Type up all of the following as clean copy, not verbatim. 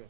Okay.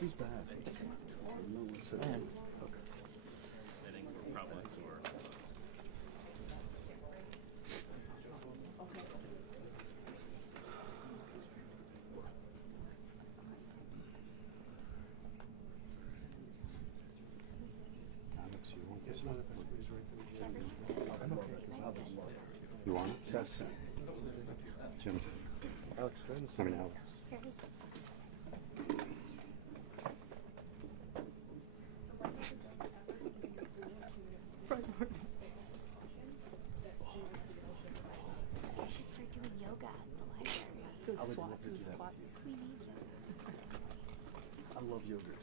Who's back? No one said that. Okay. I think we're probably for. Alex, you want this? Nice. You want it? Yes. Jim. Alex, go ahead and I mean, Alex. Here, he's I should start doing yoga at the library. I would love to do that. Squats. We need yoga. I love yogurt.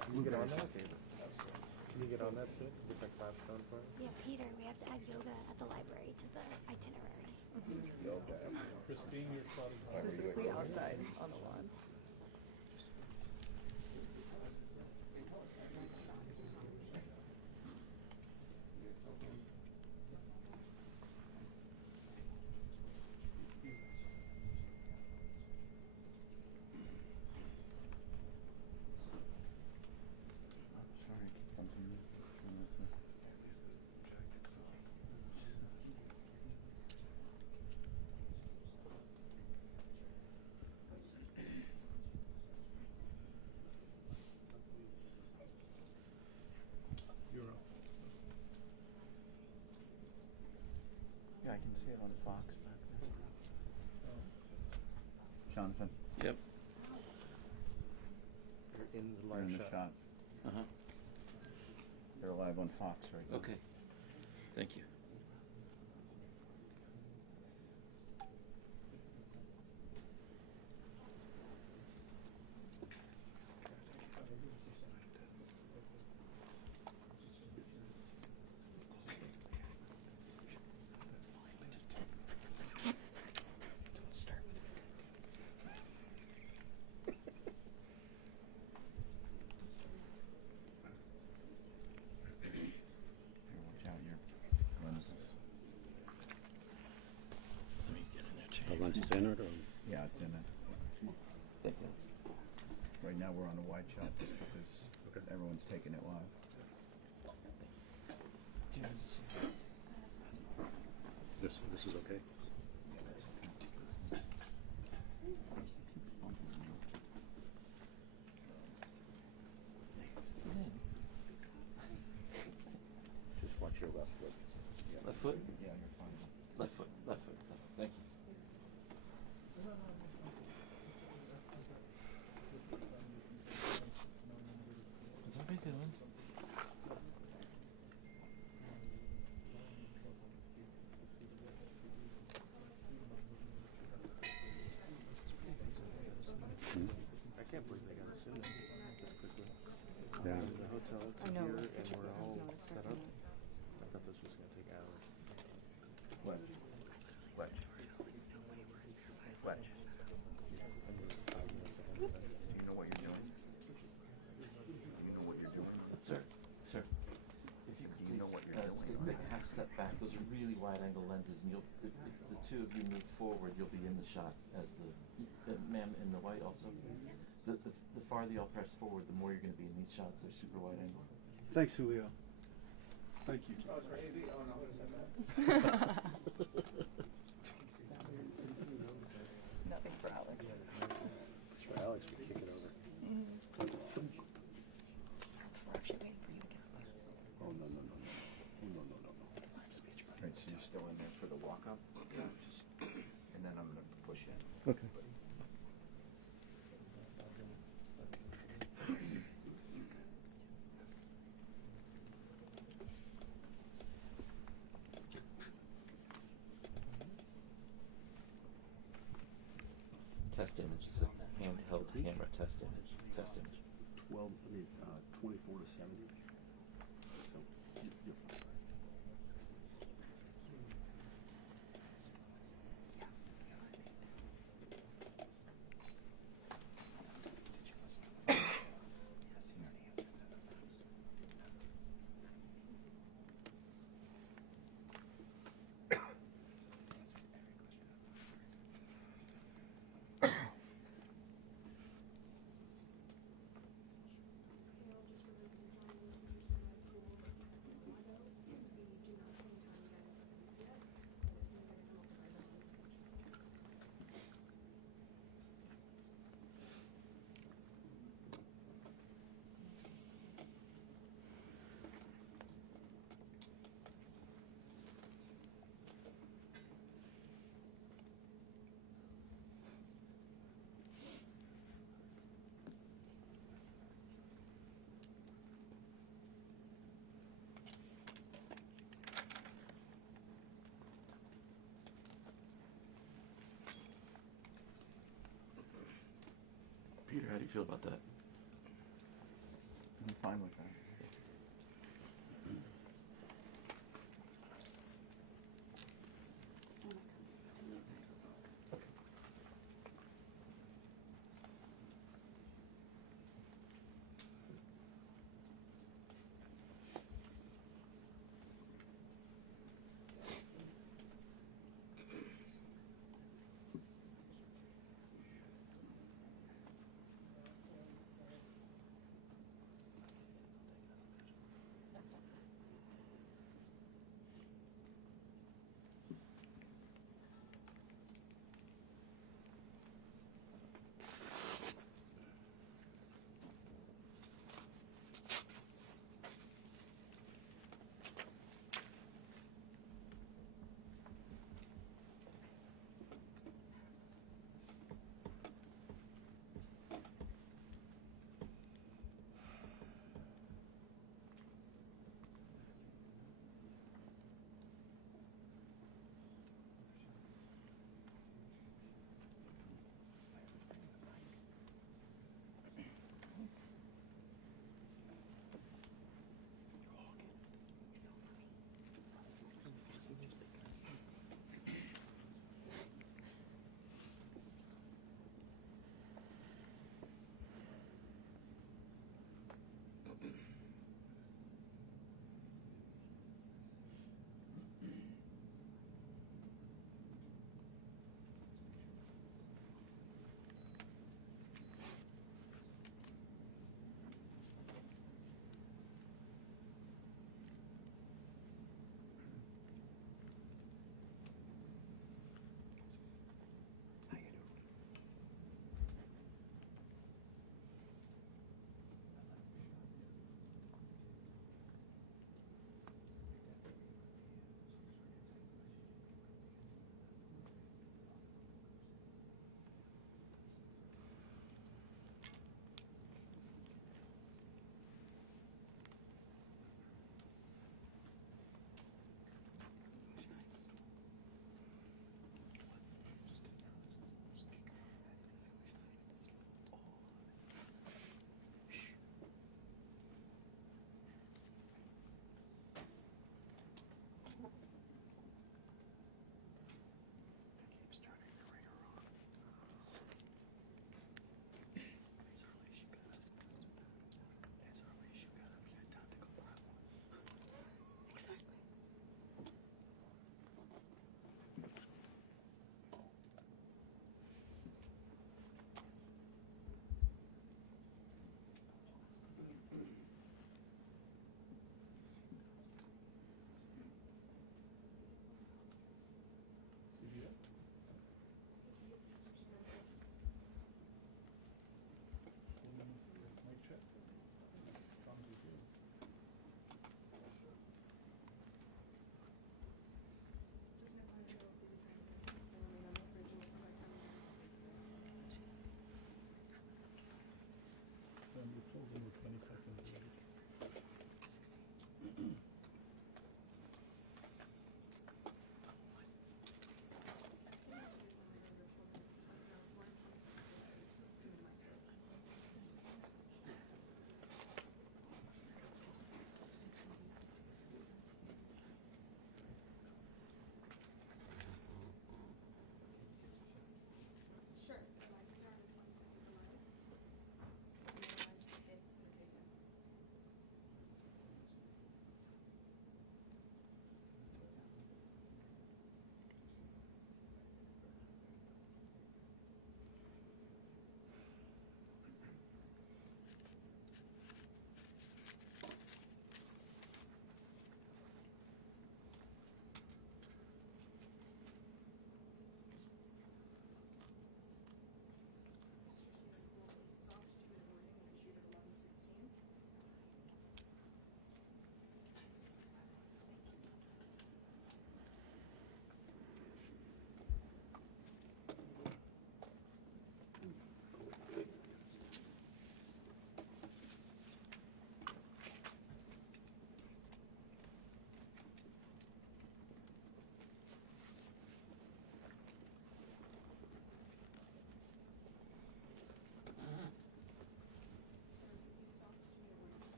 Can you get on that? Can you get on that, Sid? Get that class going for us? Yeah, Peter, we have to add yoga at the library to the itinerary. Christine, your club. Specifically outside on the lawn. You're up. Yeah, I can see it on Fox back there. Jonathan, Yep. You're in the you're live in the shot. Uh-huh. They're live on Fox right now. Okay. Thank you. Here, watch out your lenses. Let me get in there, The too. lunch is in it, or? Yeah, it's in it. Thank you. Right now we're on a wide shot just because everyone's taking it live. This is okay. Just watch your left foot. Left foot? Yeah, you're fine. Left foot. Left foot. Left foot. Thank you. What's everybody doing? I can't believe they got us in this quickly. Yeah. The hotel to I know, here, it was such and a we're I was all not set expecting up. it. I thought this was going to take hours. What? What? What? I mean, 5 minutes ahead of time. Do you know what you're doing? Do you know what you're doing? Sir. Sir. If you could Do you know what you're doing? take the half step back. Those are really wide angle lenses, and you'll if the two of you move forward, you'll be in the shot as the ma'am in the white also. The farther y'all press forward, the more you're going to be in these shots. They're super wide angle. Thanks, Julio. Thank you. Oh, it's for AV? Oh, no, it's Test image. It's a handheld camera test image. 24 to 70. So, you're fine. Peter, how do you feel about that? I'm fine with that.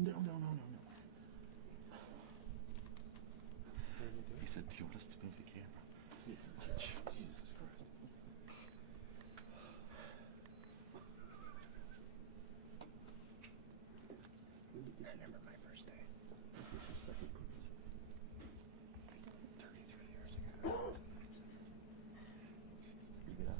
No. He said, do you want us to move the camera? Jesus Christ. I remember my first day. This is your second cookie. 33 years ago. You get out.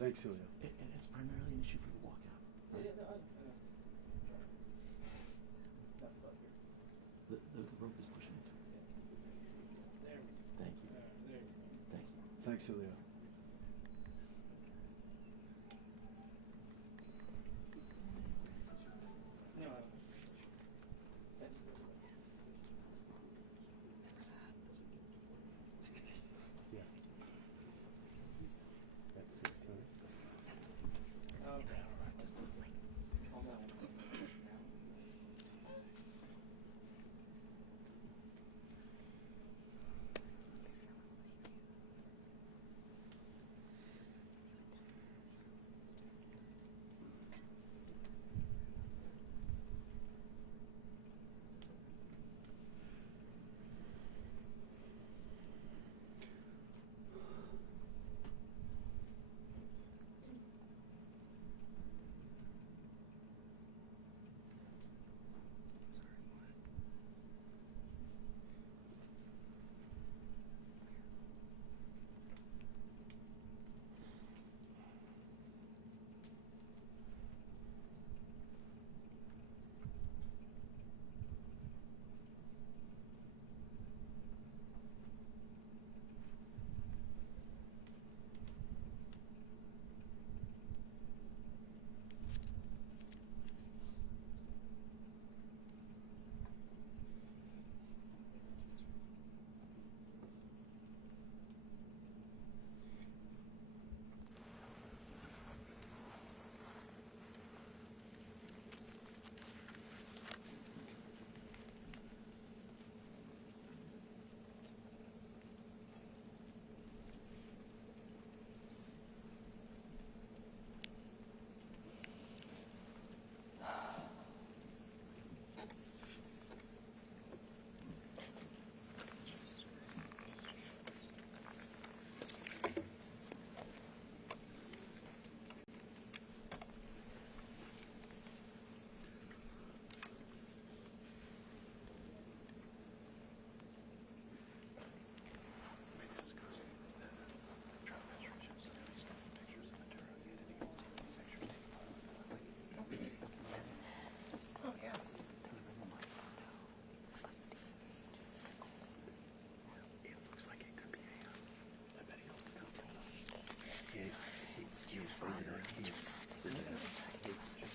Thanks, Julia. It's primarily an issue for the walkout. Right? The rope is pushing it. Thank you. Thank you. Thanks, Julia. Yeah. That's 16.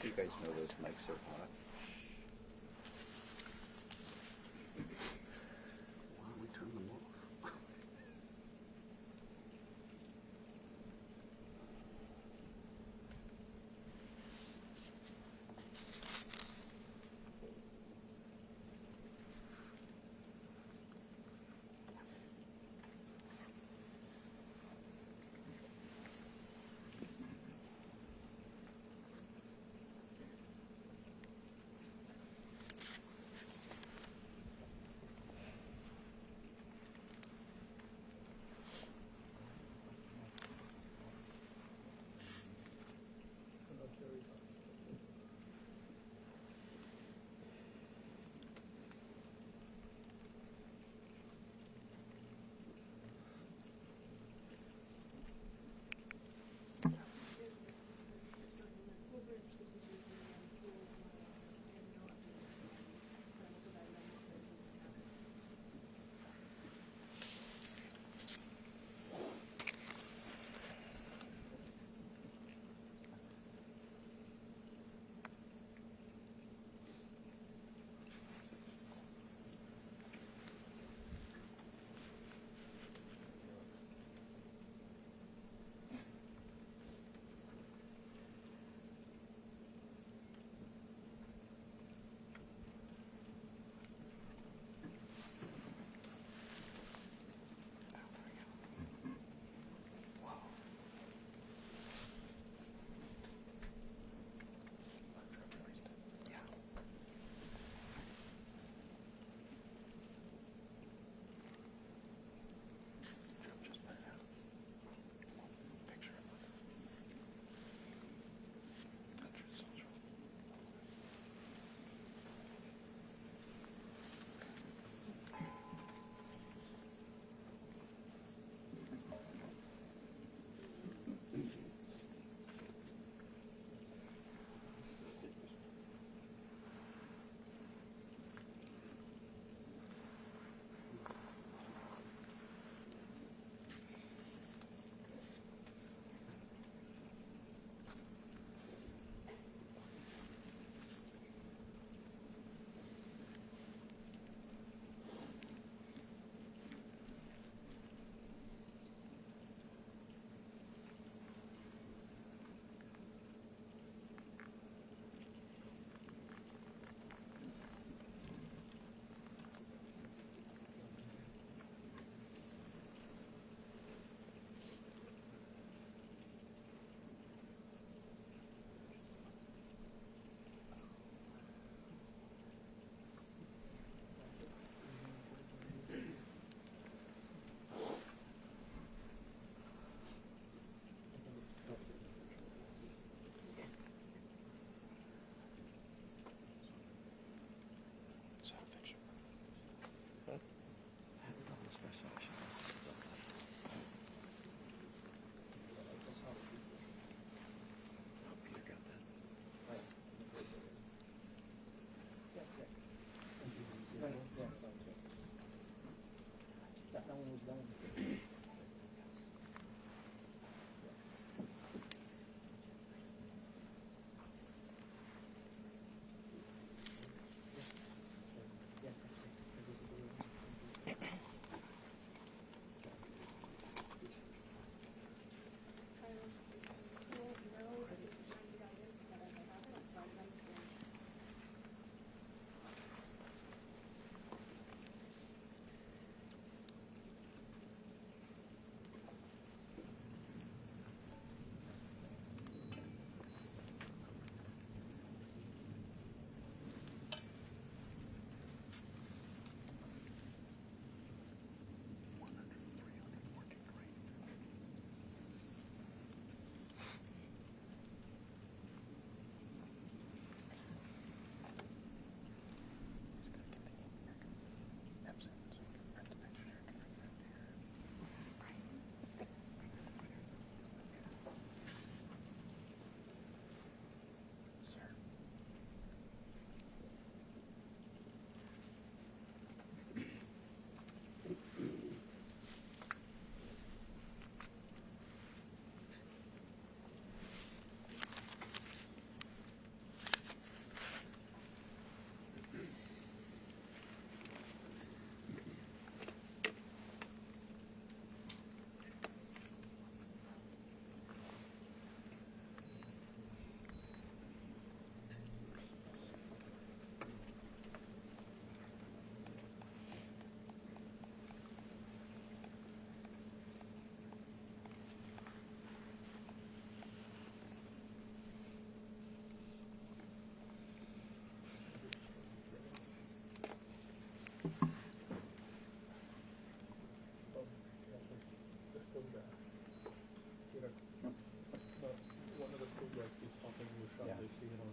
You guys know those mics are hot. Why don't we turn them off?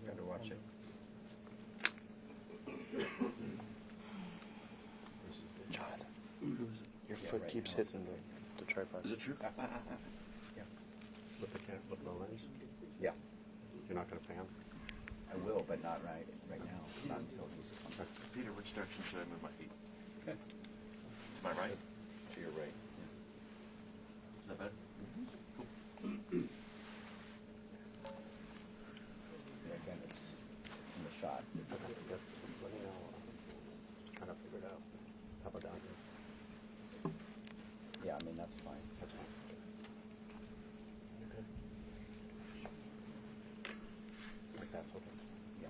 Gotta watch it. Jonathan, your Yeah, foot right keeps now. hitting the tripod. Is it true? Yeah. With the lens? Yeah. You're not gonna pan? I will, but not right now. Not until he's on Peter, which direction should I move my feet? Okay. To my right? To your right. Is that better? Yeah, again, it's in the shot. Okay, good. Let me know. Trying to figure it out. How about down here? Yeah, I mean, that's fine. That's fine. Okay. Like that's okay. Yeah.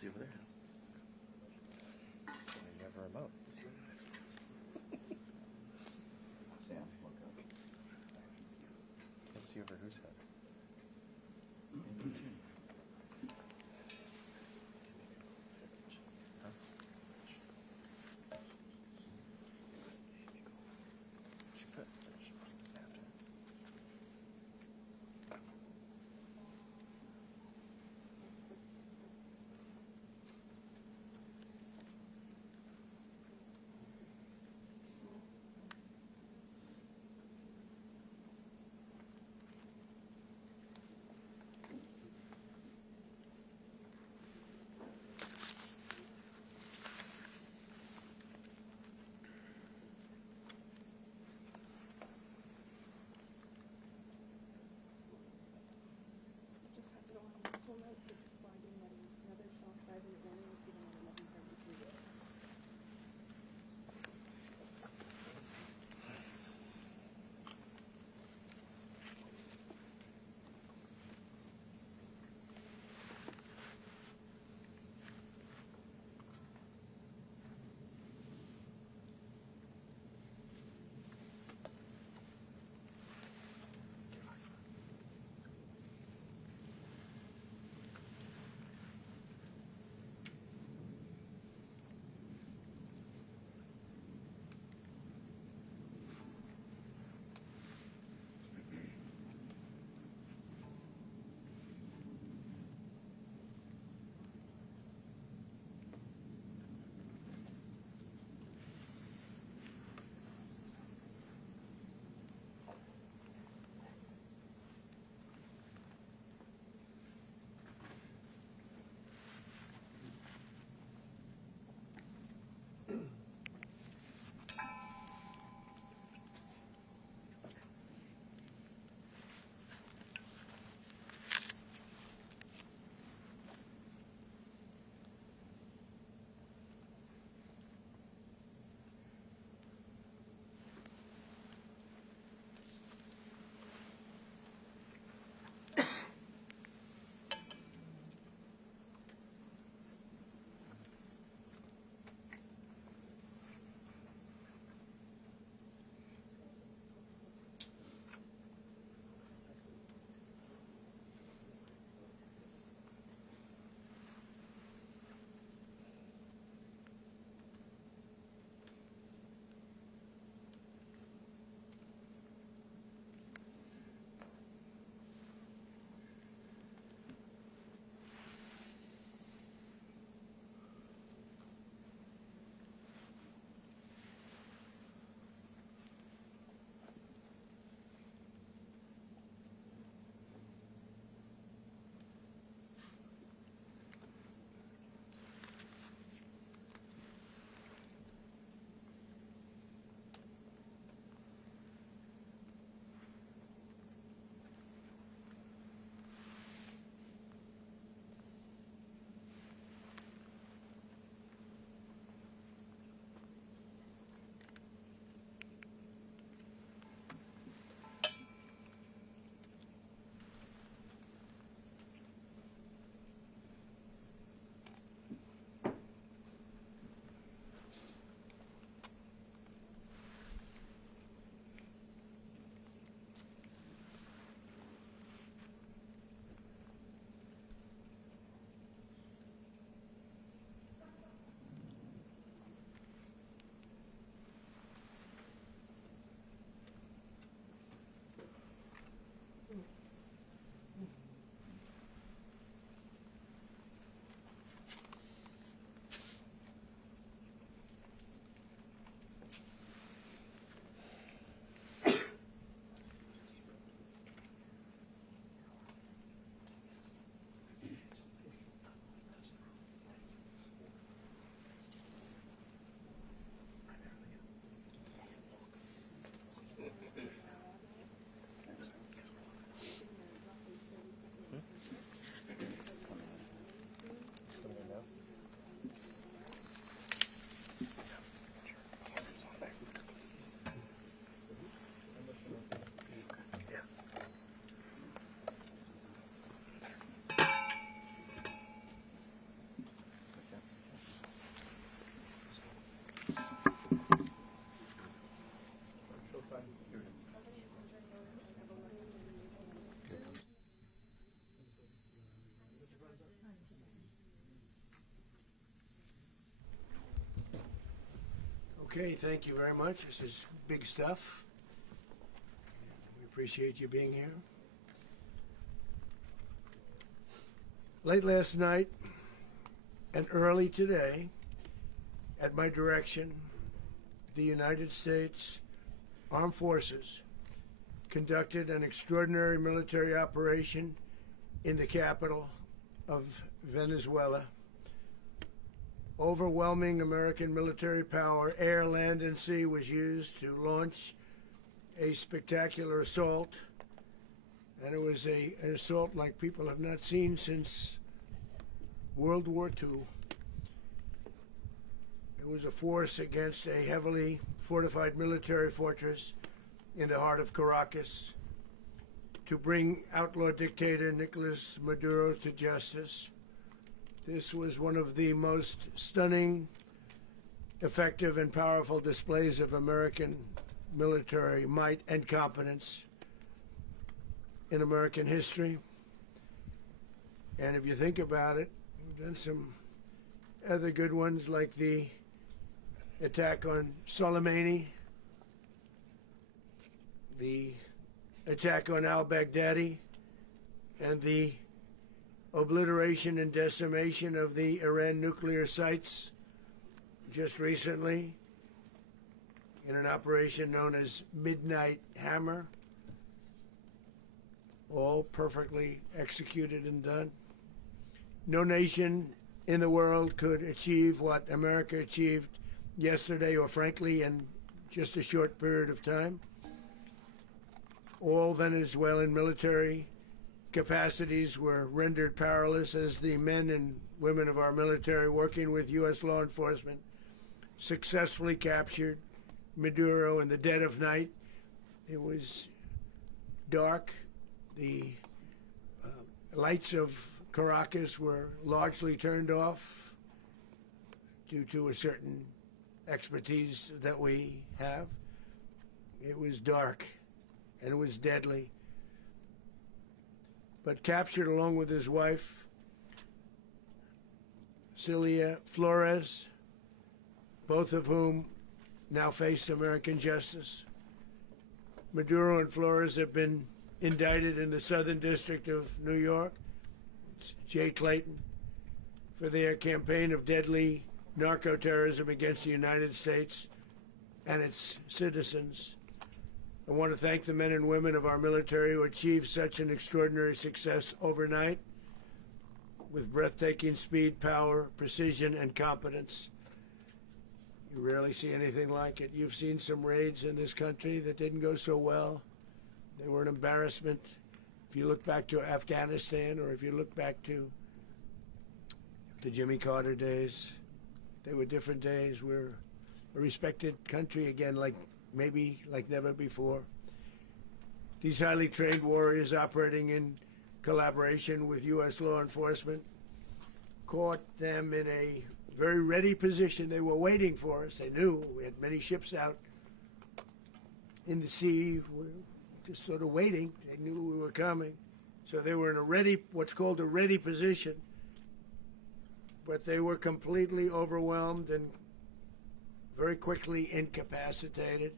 see over there. You have a remote. Sam, look up. Can't see over whose head. Okay, thank you very much. This is big stuff. We appreciate you being here. Late last night and early today, at my direction, the United States Armed Forces conducted an extraordinary military operation in the capital of Venezuela. Overwhelming American military power, air, land, and sea, was used to launch a spectacular assault. And it was an assault like people have not seen since World War II. It was a force against a heavily fortified military fortress in the heart of Caracas to bring outlaw dictator Nicolás Maduro to justice. This was one of the most stunning, effective, and powerful displays of American military might and competence in American history. And if you think about it, we've done some other good ones, like the attack on Soleimani, the attack on al-Baghdadi, and the obliteration and decimation of the Iran nuclear sites just recently in an operation known as Midnight Hammer. All perfectly executed and done. No nation in the world could achieve what America achieved yesterday, or frankly in just a short period of time. All Venezuelan military capacities were rendered powerless as the men and women of our military, working with U.S. law enforcement, successfully captured Maduro in the dead of night. It was dark. The lights of Caracas were largely turned off due to a certain expertise that we have. It was dark and it was deadly. But captured along with his wife, Celia Flores, both of whom now face American justice. Maduro and Flores have been indicted in the Southern District of New York, it's Jay Clayton, for their campaign of deadly narco-terrorism against the United States and its citizens. I want to thank the men and women of our military who achieved such an extraordinary success overnight with breathtaking speed, power, precision, and competence. You rarely see anything like it. You've seen some raids in this country that didn't go so well. They were an embarrassment. If you look back to Afghanistan, or if you look back to the Jimmy Carter days, they were different days. We're a respected country again, maybe like never before. These highly trained warriors, operating in collaboration with U.S. law enforcement, caught them in a very ready position. They were waiting for us. They knew we had many ships out in the sea, just sort of waiting. They knew we were coming. So they were in what's called a ready position. But they were completely overwhelmed and very quickly incapacitated.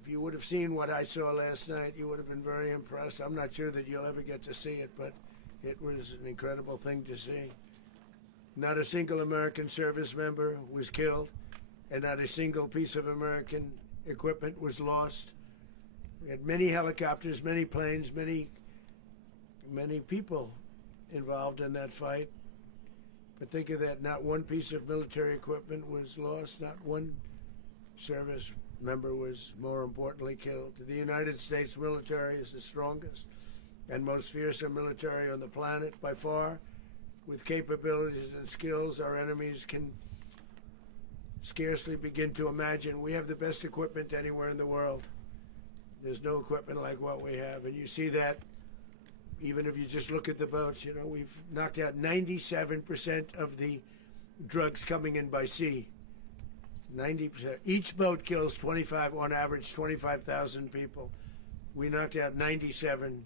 If you would have seen what I saw last night, you would have been very impressed. I'm not sure that you'll ever get to see it, but it was an incredible thing to see. Not a single American service member was killed, and not a single piece of American equipment was lost. We had many helicopters, many planes, many people involved in that fight. But think of that, not one piece of military equipment was lost, not one service member was, more importantly, killed. The United States military is the strongest and most fearsome military on the planet by far, with capabilities and skills our enemies can scarcely begin to imagine. We have the best equipment anywhere in the world. There's no equipment like what we have, and you see that even if you just look at the boats. You know, we've knocked out 97% of the drugs coming in by sea. 90%. Each boat kills 25, on average, 25,000 people. We knocked out 97%.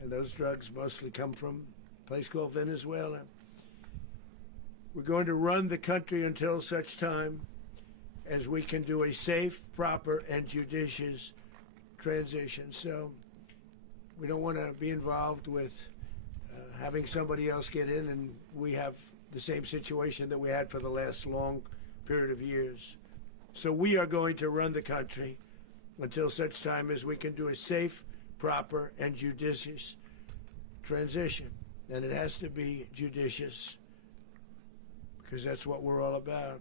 And those drugs mostly come from a place called Venezuela. We're going to run the country until such time as we can do a safe, proper, and judicious transition. So we don't want to be involved with having somebody else get in, and we have the same situation that we had for the last long period of years. So we are going to run the country until such time as we can do a safe, proper, and judicious transition. And it has to be judicious because that's what we're all about.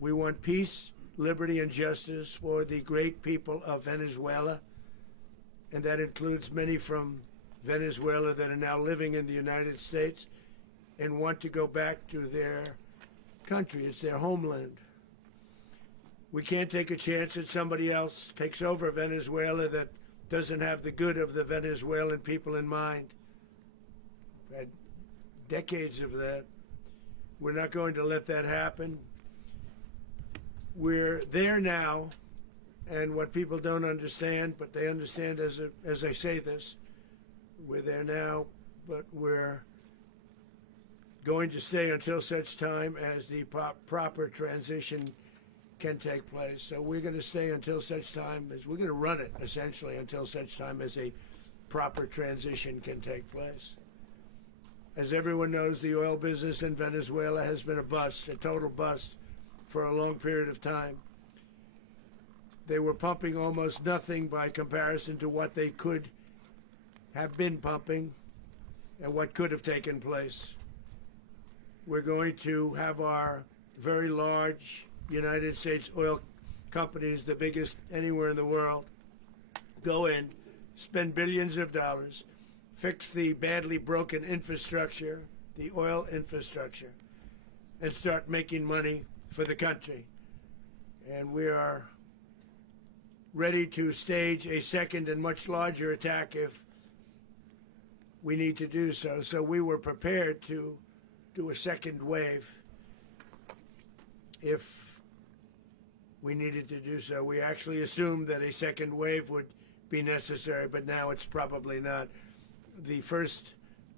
We want peace, liberty, and justice for the great people of Venezuela, and that includes many from Venezuela that are now living in the United States and want to go back to their country. It's their homeland. We can't take a chance that somebody else takes over Venezuela that doesn't have the good of the Venezuelan people in mind. We've had decades of that. We're not going to let that happen. We're there now, and what people don't understand, but they understand as I say this, we're there now, but we're going to stay until such time as the proper transition can take place. So we're going to stay until such time as, we're going to run it essentially until such time as a proper transition can take place. As everyone knows, the oil business in Venezuela has been a bust, a total bust, for a long period of time. They were pumping almost nothing by comparison to what they could have been pumping and what could have taken place. We're going to have our very large United States oil companies, the biggest anywhere in the world, go in, spend billions of dollars, fix the badly broken infrastructure, the oil infrastructure, and start making money for the country. And we are ready to stage a second and much larger attack if we need to do so. So we were prepared to do a second wave if we needed to do so. We actually assumed that a second wave would be necessary, but now it's probably not. The first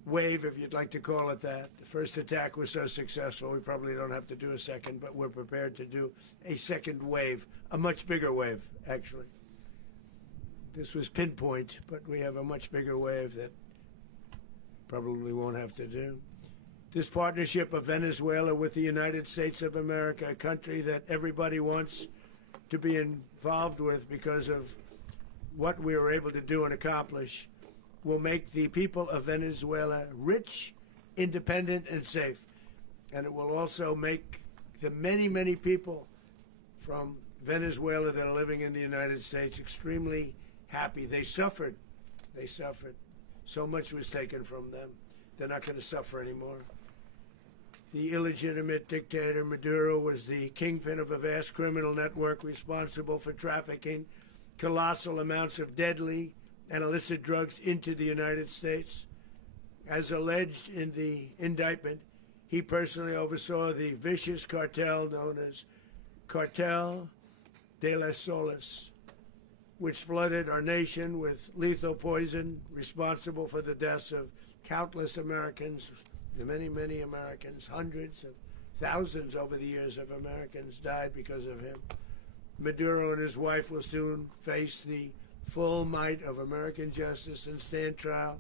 wave, if you'd like to call it that, the first attack was so successful, we probably don't have to do a second, but we're prepared to do a second wave, a much bigger wave, actually. This was pinpoint, but we have a much bigger wave that probably won't have to do. This partnership of Venezuela with the United States of America, a country that everybody wants to be involved with because of what we were able to do and accomplish, will make the people of Venezuela rich, independent, and safe. And it will also make the many, many people from Venezuela that are living in the United States extremely happy. They suffered. They suffered. So much was taken from them. They're not going to suffer anymore. The illegitimate dictator Maduro was the kingpin of a vast criminal network responsible for trafficking colossal amounts of deadly and illicit drugs into the United States. As alleged in the indictment, he personally oversaw the vicious cartel known as Cartel de las Solas, which flooded our nation with lethal poison, responsible for the deaths of countless Americans, many, many Americans. Hundreds of thousands over the years of Americans died because of him. Maduro and his wife will soon face the full might of American justice and stand trial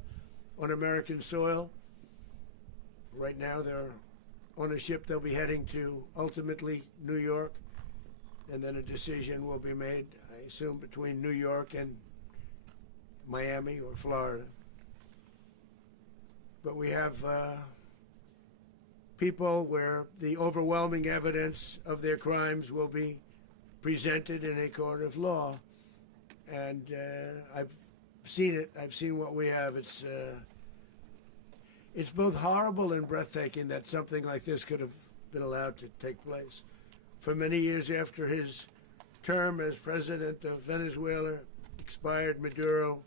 on American soil. Right now they're on a ship. They'll be heading to ultimately New York, and then a decision will be made, I assume, between New York and Miami or Florida. But we have people where the overwhelming evidence of their crimes will be presented in a court of law. And I've seen it. I've seen what we have. It's both horrible and breathtaking that something like this could have been allowed to take place. For many years after his term as president of Venezuela expired, Maduro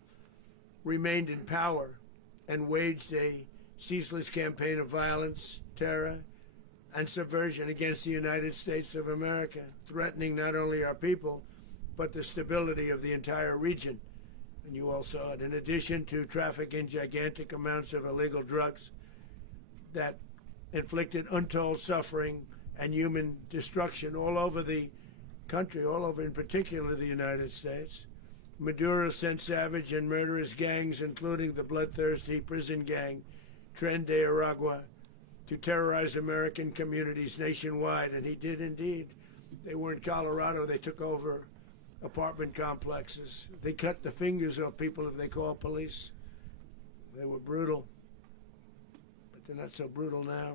remained in power and waged a ceaseless campaign of violence, terror, and subversion against the United States of America, threatening not only our people, but the stability of the entire region. And you all saw it. In addition to trafficking gigantic amounts of illegal drugs that inflicted untold suffering and human destruction all over the country, all over in particular the United States, Maduro sent savage and murderous gangs, including the bloodthirsty prison gang Tren de Aragua, to terrorize American communities nationwide, and he did indeed. They were in Colorado. They took over apartment complexes. They cut the fingers off people if they called police. They were brutal, but they're not so brutal now.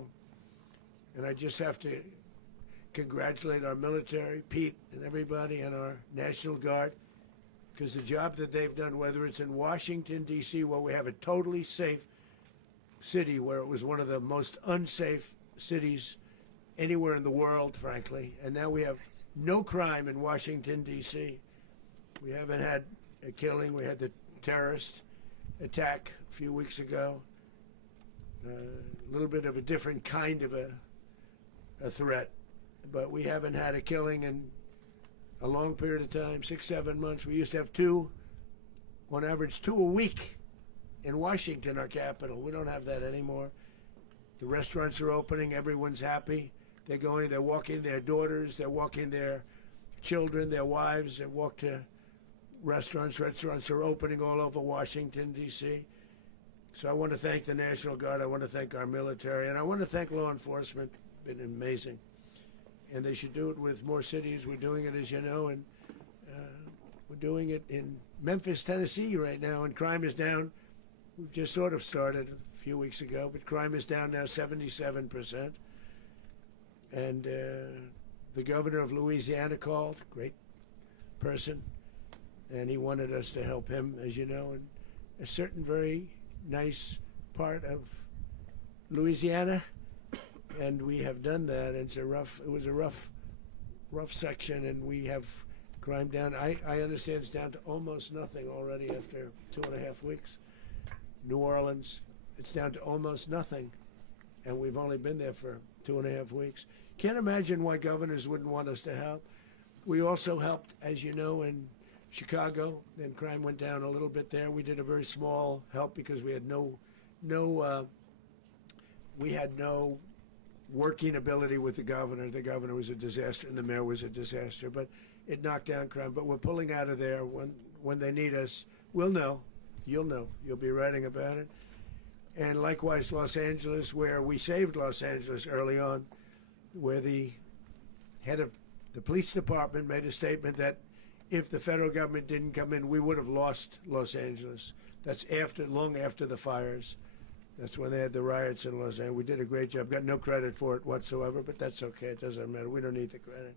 And I just have to congratulate our military, Pete and everybody, and our National Guard, because the job that they've done, whether it's in Washington, D.C., where we have a totally safe city, where it was one of the most unsafe cities anywhere in the world, frankly, and now we have no crime in Washington, D.C. We haven't had a killing. We had the terrorist attack a few weeks ago. A little bit of a different kind of a threat, but we haven't had a killing in a long period of time, 6-7 months. We used to have two, on average, 2 a week in Washington, our capital. We don't have that anymore. The restaurants are opening. Everyone's happy. They're going, they're walking their daughters, they're walking their children, their wives. They walk to restaurants. Restaurants are opening all over Washington, D.C. So I want to thank the National Guard. I want to thank our military. And I want to thank law enforcement. Been amazing. And they should do it with more cities. We're doing it, as you know, and we're doing it in Memphis, Tennessee right now, and crime is down. We've just sort of started a few weeks ago, but crime is down now 77%. And the governor of Louisiana called, great person, and he wanted us to help him, as you know, in a certain very nice part of Louisiana, and we have done that. It was a rough section, and we have crime down. I understand it's down to almost nothing already after 2.5 weeks. New Orleans, it's down to almost nothing, and we've only been there for 2.5 weeks. Can't imagine why governors wouldn't want us to help. We also helped, as you know, in Chicago. Then crime went down a little bit there. We did a very small help because we had no working ability with the governor. The governor was a disaster, and the mayor was a disaster. But it knocked down crime. But we're pulling out of there when they need us. We'll know. You'll know. You'll be writing about it. And likewise, Los Angeles, where we saved Los Angeles early on, where the head of the police department made a statement that if the federal government didn't come in, we would have lost Los Angeles. That's long after the fires. That's when they had the riots in Los Angeles. We did a great job. Got no credit for it whatsoever, but that's okay. It doesn't matter. We don't need the credit.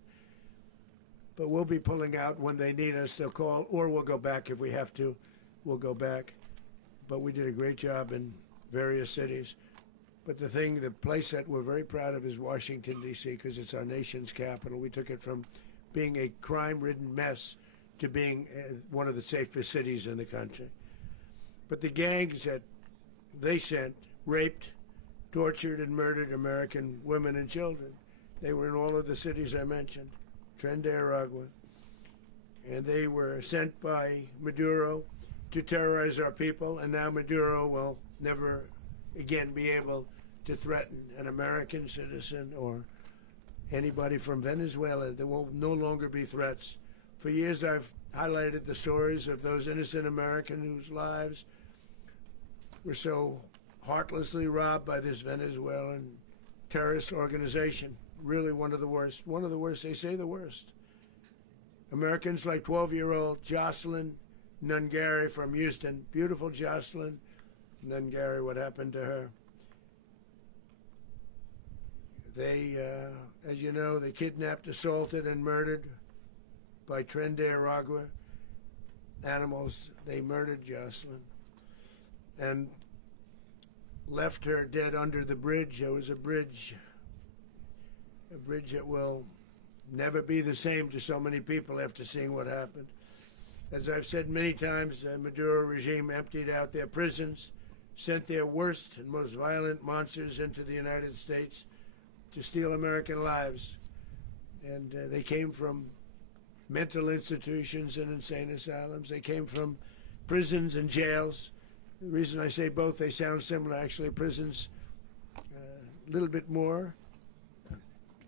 But we'll be pulling out when they need us. They'll call, or we'll go back if we have to. We'll go back. But we did a great job in various cities. But the place that we're very proud of is Washington, D.C., because it's our nation's capital. We took it from being a crime-ridden mess to being one of the safest cities in the country. But the gangs that they sent raped, tortured, and murdered American women and children. They were in all of the cities I mentioned, Tren de Aragua. And they were sent by Maduro to terrorize our people, and now Maduro will never again be able to threaten an American citizen or anybody from Venezuela. There will no longer be threats. For years I've highlighted the stories of those innocent Americans whose lives were so heartlessly robbed by this Venezuelan terrorist organization. Really one of the worst. One of the worst, they say the worst. Americans like 12-year-old Jocelyn Nungary from Houston. Beautiful Jocelyn Nungary, what happened to her? They, as you know, they kidnapped, assaulted, and murdered by Tren de Aragua animals. They murdered Jocelyn and left her dead under the bridge. There was a bridge that will never be the same to so many people after seeing what happened. As I've said many times, the Maduro regime emptied out their prisons, sent their worst and most violent monsters into the United States, to steal American lives. And they came from mental institutions and insane asylums. They came from prisons and jails. The reason I say both, they sound similar. Actually, prisons a little bit more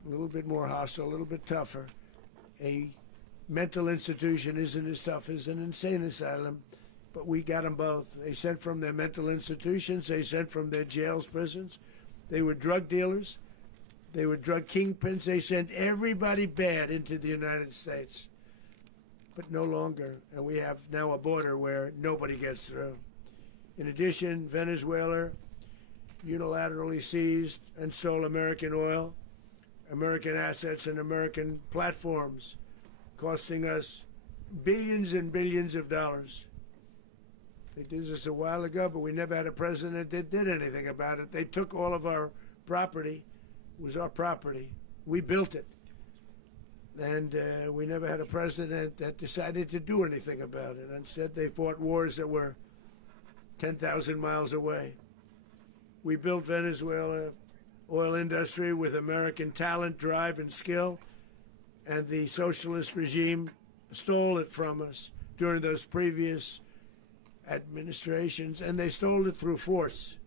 hostile, a little bit tougher. A mental institution isn't as tough as an insane asylum, but we got them both. They sent from their mental institutions. They sent from their jails, prisons. They were drug dealers. They were drug kingpins. They sent everybody bad into the United States, but no longer. And we have now a border where nobody gets through. In addition, Venezuela unilaterally seized and stole American oil, American assets, and American platforms, costing us billions and billions of dollars. They did this a while ago, but we never had a president that did anything about it. They took all of our property. It was our property. We built it. And we never had a president that decided to do anything about it. Instead, they fought wars that were 10,000 miles away. We built Venezuela oil industry with American talent, drive, and skill, and the socialist regime stole it from us during those previous administrations, and they stole it through force.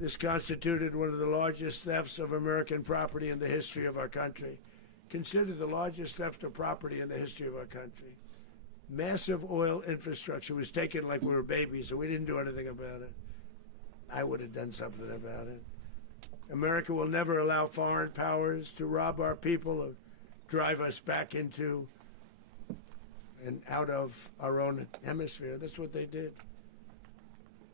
This constituted one of the largest thefts of American property in the history of our country. Considered the largest theft of property in the history of our country. Massive oil infrastructure was taken like we were babies, and we didn't do anything about it. I would have done something about it. America will never allow foreign powers to rob our people or drive us back into and out of our own hemisphere. That's what they did.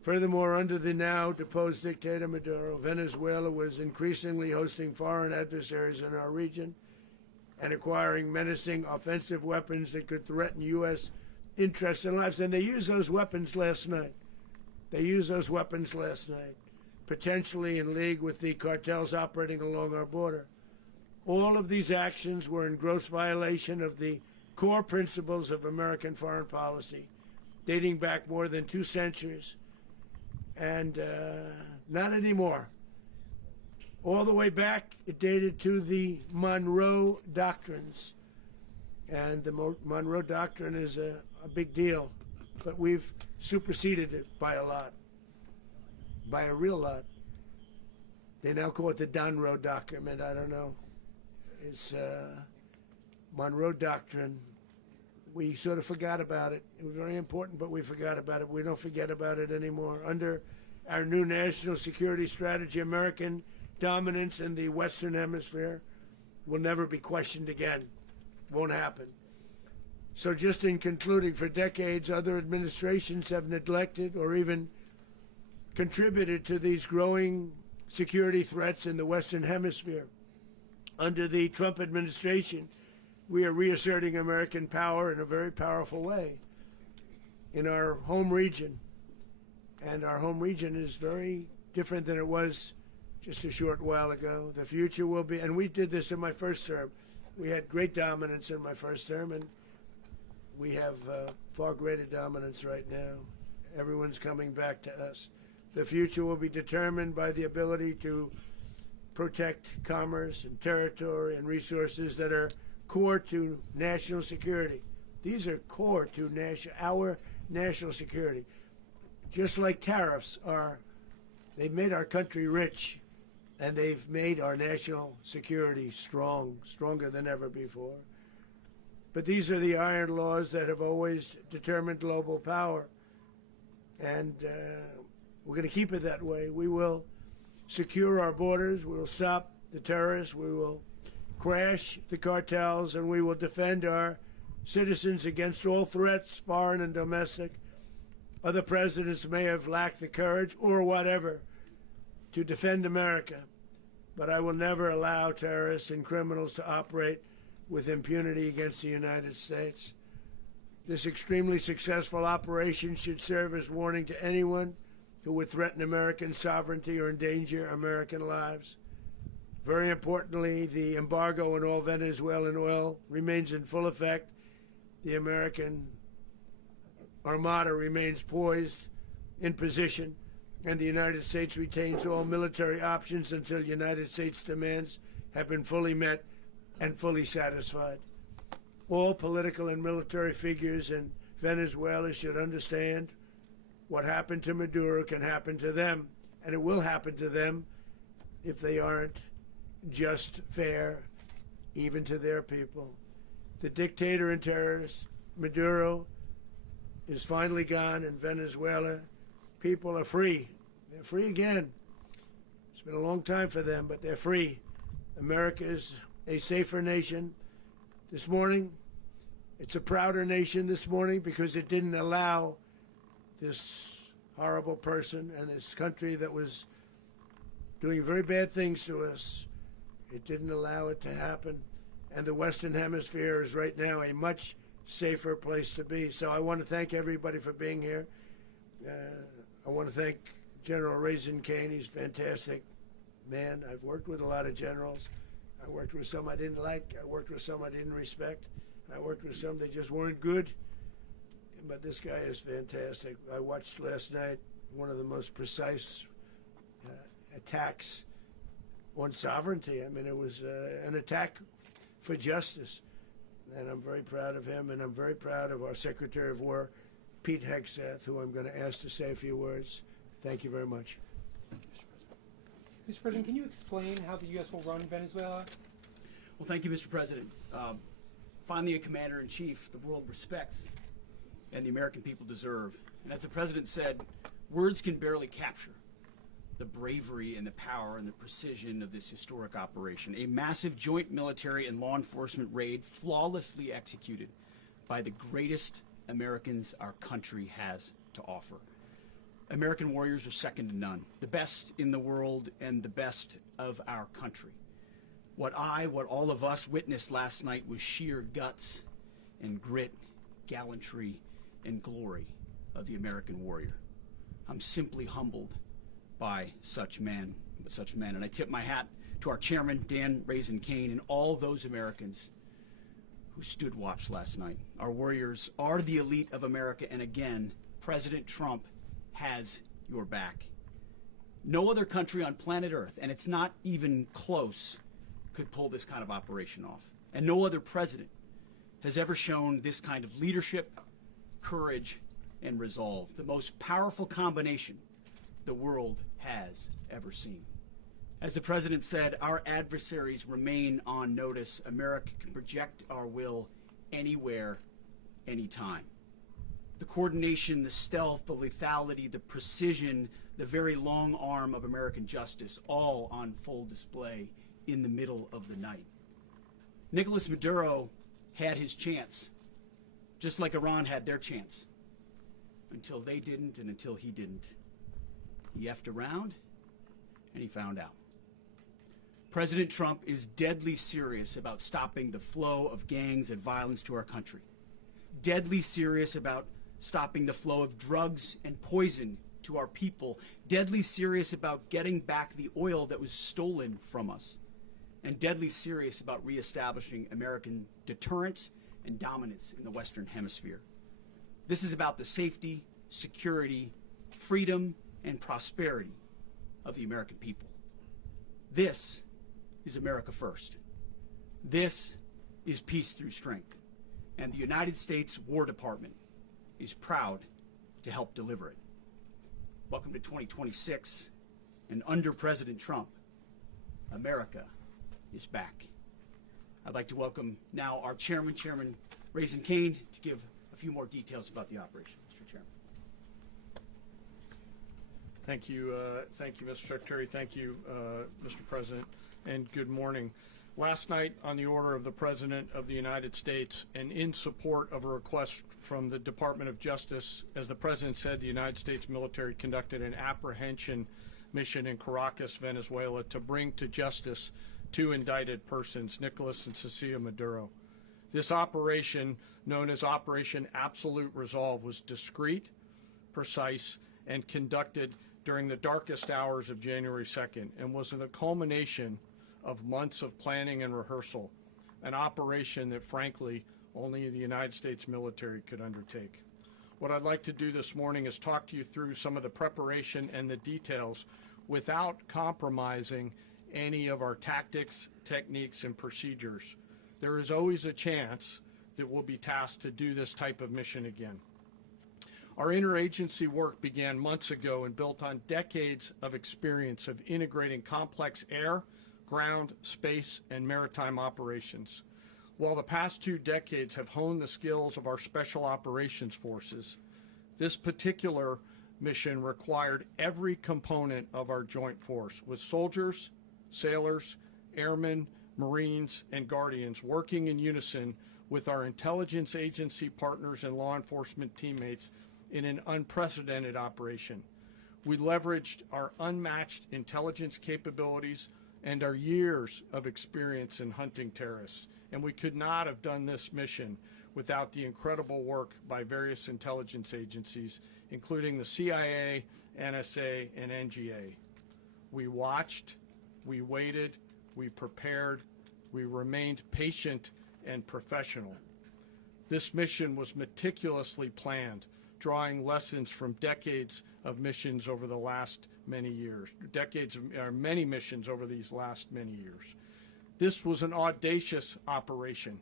Furthermore, under the now deposed dictator Maduro, Venezuela was increasingly hosting foreign adversaries in our region and acquiring menacing offensive weapons that could threaten U.S. interests and lives. And they used those weapons last night. Potentially in league with the cartels operating along our border. All of these actions were in gross violation of the core principles of American foreign policy, dating back more than 2 centuries, and not anymore. All the way back, it dated to the Monroe Doctrines, and the Monroe Doctrine is a big deal, but we've superseded it by a lot, by a real lot. They now call it the Monroe Document. I don't know. It's Monroe Doctrine. We sort of forgot about it. It was very important, but we forgot about it. We don't forget about it anymore. Under our new national security strategy, American dominance in the Western Hemisphere will never be questioned again. Won't happen. So just in concluding, for decades, other administrations have neglected or even contributed to these growing security threats in the Western Hemisphere. Under the Trump administration, we are reasserting American power in a very powerful way in our home region. And our home region is very different than it was just a short while ago. The future will be, and we did this in my first term. We had great dominance in my first term, and we have far greater dominance right now. Everyone's coming back to us. The future will be determined by the ability to protect commerce and territory and resources that are core to national security. These are core to our national security. Just like tariffs are, they've made our country rich, and they've made our national security stronger than ever before. But these are the iron laws that have always determined global power. And we're going to keep it that way. We will secure our borders. We will stop the terrorists. We will crash the cartels, and we will defend our citizens against all threats, foreign and domestic. Other presidents may have lacked the courage or whatever to defend America, but I will never allow terrorists and criminals to operate with impunity against the United States. This extremely successful operation should serve as warning to anyone who would threaten American sovereignty or endanger American lives. Very importantly, the embargo on all Venezuelan oil remains in full effect. The American Armada remains poised in position, and the United States retains all military options until United States demands have been fully met and fully satisfied. All political and military figures in Venezuela should understand what happened to Maduro can happen to them, and it will happen to them if they aren't just, fair, even to their people. The dictator and terrorist, Maduro, is finally gone in Venezuela. People are free. They're free again. It's been a long time for them, but they're free. America is a safer nation. This morning, it's a prouder nation this morning because it didn't allow this horrible person and this country that was doing very bad things to us. It didn't allow it to happen. And the Western Hemisphere is right now a much safer place to be. So I want to thank everybody for being here. I want to thank General Raisin Kane. He's a fantastic man. I've worked with a lot of generals. I worked with some I didn't like. I worked with some I didn't respect. I worked with some that just weren't good. But this guy is fantastic. I watched last night one of the most precise attacks on sovereignty. I mean, it was an attack for justice. And I'm very proud of him, and I'm very proud of our Secretary of War, Pete Hegseth, who I'm going to ask to say a few words. Thank you very much. Mr. President, can you explain how the U.S. will run Venezuela? Well, thank you, Mr. President. Finally, a commander-in-chief the world respects and the American people deserve. And as the President said, words can barely capture the bravery and the power and the precision of this historic operation. A massive joint military and law enforcement raid flawlessly executed by the greatest Americans our country has to offer. American warriors are second to none, the best in the world and the best of our country. What all of us witnessed last night was sheer guts and grit, gallantry, and glory of the American warrior. I'm simply humbled by such men, and I tip my hat to our chairman, Dan Raisin Kane, and all those Americans who stood watch last night. Our warriors are the elite of America, and again, President Trump has your back. No other country on planet Earth, and it's not even close, could pull this kind of operation off. And no other president has ever shown this kind of leadership, courage, and resolve. The most powerful combination the world has ever seen. As the President said, our adversaries remain on notice. America can project our will anywhere, anytime. The coordination, the stealth, the lethality, the precision, the very long arm of American justice, all on full display in the middle of the night. Nicolás Maduro had his chance, just like Iran had their chance, until they didn't and until he didn't. He effed around, and he found out. President Trump is deadly serious about stopping the flow of gangs and violence to our country. Deadly serious about stopping the flow of drugs and poison to our people. Deadly serious about getting back the oil that was stolen from us. And deadly serious about reestablishing American deterrence and dominance in the Western Hemisphere. This is about the safety, security, freedom, and prosperity of the American people. This is America first. This is peace through strength. And the United States War Department is proud to help deliver it. Welcome to 2026, and under President Trump, America is back. I'd like to welcome now our chairman, Chairman Raisin Kane, to give a few more details about the operation. Mr. Chairman. Thank you, Mr. Secretary. Thank you, Mr. President, and good morning. Last night, on the order of the President of the United States and in support of a request from the Department of Justice, as the President said, the United States military conducted an apprehension mission in Caracas, Venezuela, to bring to justice two indicted persons, Nicolás and Cecilia Maduro. This operation, known as Operation Absolute Resolve, was discreet, precise, and conducted during the darkest hours of January 2nd and was the culmination of months of planning and rehearsal, an operation that, frankly, only the United States military could undertake. What I'd like to do this morning is talk to you through some of the preparation and the details without compromising any of our tactics, techniques, and procedures. There is always a chance that we'll be tasked to do this type of mission again. Our interagency work began months ago and built on decades of experience of integrating complex air, ground, space, and maritime operations. While the past 2 decades have honed the skills of our special operations forces, this particular mission required every component of our joint force, with soldiers, sailors, airmen, Marines, and Guardians working in unison with our intelligence agency partners and law enforcement teammates in an unprecedented operation. We leveraged our unmatched intelligence capabilities and our years of experience in hunting terrorists, and we could not have done this mission without the incredible work by various intelligence agencies, including the CIA, NSA, and NGA. We watched, we waited, we prepared, we remained patient and professional. This mission was meticulously planned, drawing lessons from decades of missions over the last many years, many missions over these last many years. This was an audacious operation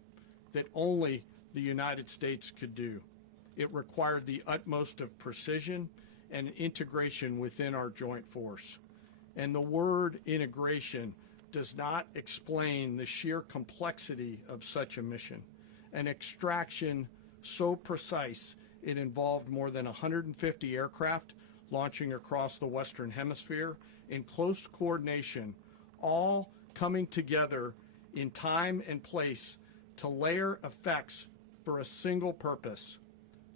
that only the United States could do. It required the utmost of precision and integration within our joint force. And the word integration does not explain the sheer complexity of such a mission. An extraction so precise it involved more than 150 aircraft launching across the Western Hemisphere in close coordination, all coming together in time and place to layer effects for a single purpose: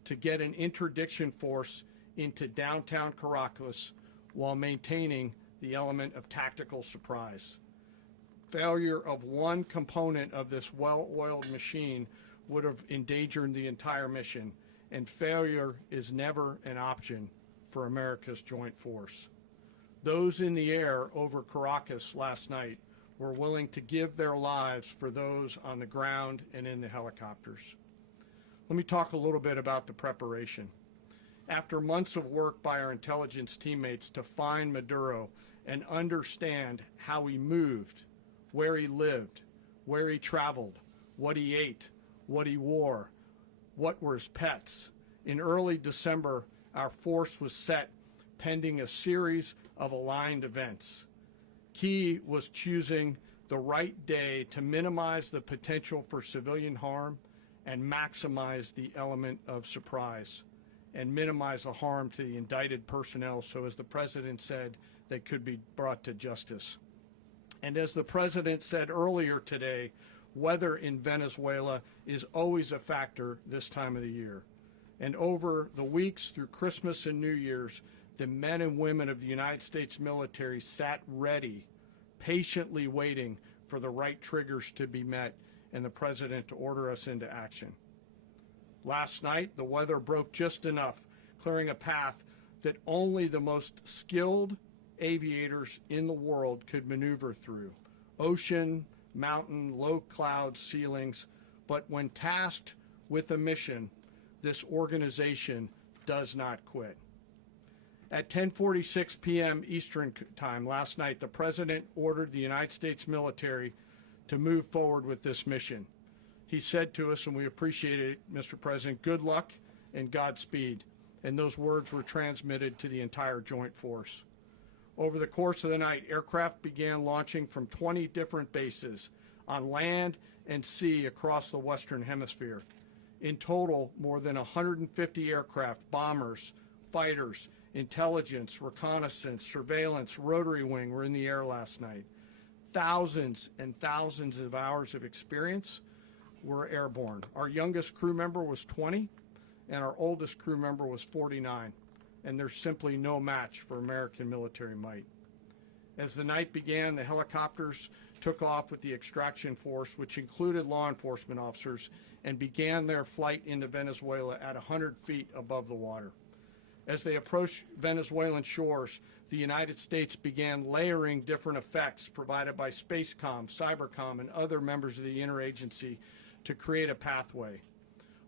to get an interdiction force into downtown Caracas while maintaining the element of tactical surprise. Failure of one component of this well-oiled machine would have endangered the entire mission, and failure is never an option for America's joint force. Those in the air over Caracas last night were willing to give their lives for those on the ground and in the helicopters. Let me talk a little bit about the preparation. After months of work by our intelligence teammates to find Maduro and understand how he moved, where he lived, where he traveled, what he ate, what he wore, what were his pets, in early December, our force was set pending a series of aligned events. Key was choosing the right day to minimize the potential for civilian harm and maximize the element of surprise, and minimize the harm to the indicted personnel, so as the President said, they could be brought to justice. And as the President said earlier today, weather in Venezuela is always a factor this time of the year. And over the weeks through Christmas and New Year's, the men and women of the United States military sat ready, patiently waiting for the right triggers to be met and the President to order us into action. Last night, the weather broke just enough, clearing a path that only the most skilled aviators in the world could maneuver through. Ocean, mountain, low cloud ceilings, but when tasked with a mission, this organization does not quit. At 10:46 p.m. Eastern Time last night, the President ordered the United States military to move forward with this mission. He said to us, and we appreciate it, Mr. President, good luck and Godspeed. And those words were transmitted to the entire joint force. Over the course of the night, aircraft began launching from 20 different bases on land and sea across the Western Hemisphere. In total, more than 150 aircraft, bombers, fighters, intelligence, reconnaissance, surveillance, rotary wing were in the air last night. Thousands and thousands of hours of experience were airborne. Our youngest crew member was 20, and our oldest crew member was 49, and there's simply no match for American military might. As the night began, the helicopters took off with the extraction force, which included law enforcement officers, and began their flight into Venezuela at 100 feet above the water. As they approached Venezuelan shores, the United States began layering different effects provided by Spacecom, Cybercom, and other members of the interagency to create a pathway.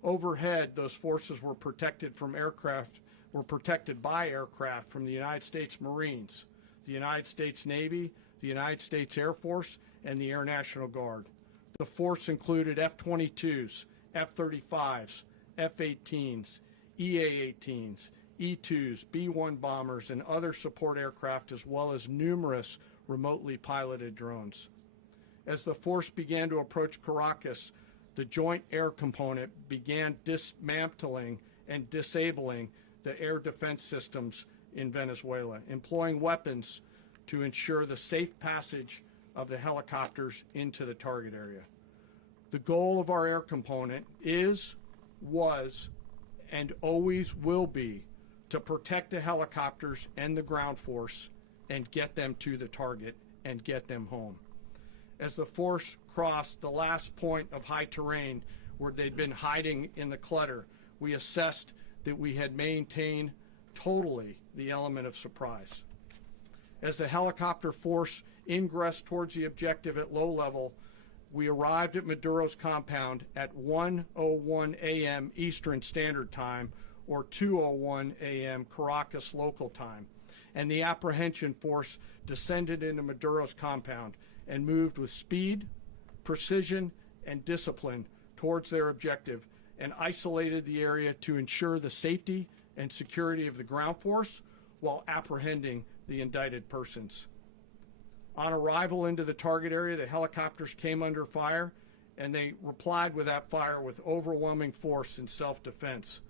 Overhead, those forces were protected by aircraft from the United States Marines, the United States Navy, the United States Air Force, and the Air National Guard. The force included F-22s, F-35s, F-18s, EA-18s, E-2s, B-1 bombers, and other support aircraft, as well as numerous remotely piloted drones. As the force began to approach Caracas, the Joint Air Component began dismantling and disabling the air defense systems in Venezuela, employing weapons to ensure the safe passage of the helicopters into the target area. The goal of our air component is, was, and always will be to protect the helicopters and the ground force and get them to the target and get them home. As the force crossed the last point of high terrain where they'd been hiding in the clutter, we assessed that we had maintained totally the element of surprise. As the helicopter force ingressed towards the objective at low level, we arrived at Maduro's compound at 1:01 a.m. Eastern Standard Time, or 2:01 a.m. Caracas local time, and the apprehension force descended into Maduro's compound and moved with speed, precision, and discipline towards their objective, and isolated the area to ensure the safety and security of the ground force while apprehending the indicted persons. On arrival into the target area, the helicopters came under fire, and they replied with that fire with overwhelming force in self-defense.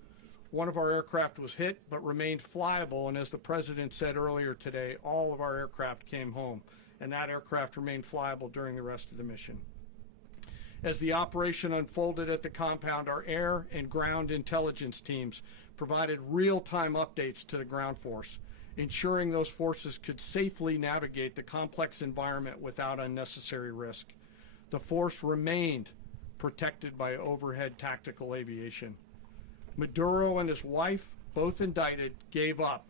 One of our aircraft was hit but remained flyable, and as the President said earlier today, all of our aircraft came home, and that aircraft remained flyable during the rest of the mission. As the operation unfolded at the compound, our air and ground intelligence teams provided real-time updates to the ground force, ensuring those forces could safely navigate the complex environment without unnecessary risk. The force remained protected by overhead tactical aviation. Maduro and his wife, both indicted, gave up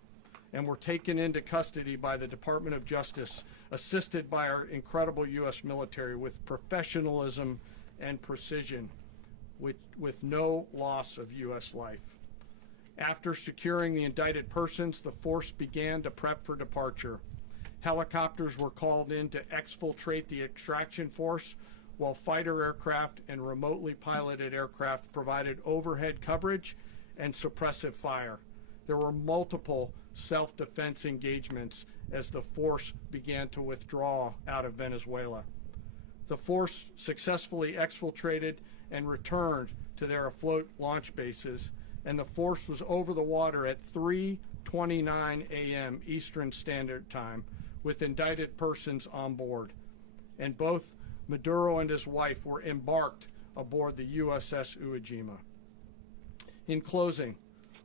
and were taken into custody by the Department of Justice, assisted by our incredible U.S. military with professionalism and precision, with no loss of U.S. life. After securing the indicted persons, the force began to prep for departure. Helicopters were called in to exfiltrate the extraction force, while fighter aircraft and remotely piloted aircraft provided overhead coverage and suppressive fire. There were multiple self-defense engagements as the force began to withdraw out of Venezuela. The force successfully exfiltrated and returned to their afloat launch bases, and the force was over the water at 3:29 a.m. Eastern Standard Time with indicted persons on board. And both Maduro and his wife were embarked aboard the USS Iwo Jima. In closing,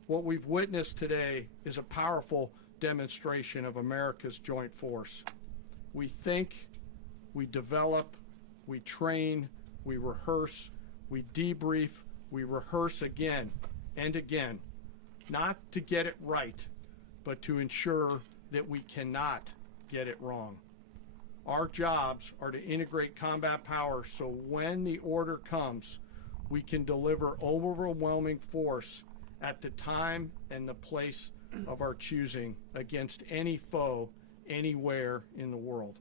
what we've witnessed today is a powerful demonstration of America's joint force. We think, we develop, we train, we rehearse, we debrief, we rehearse again and again, not to get it right, but to ensure that we cannot get it wrong. Our jobs are to integrate combat power so when the order comes, we can deliver overwhelming force at the time and the place of our choosing against any foe anywhere in the world.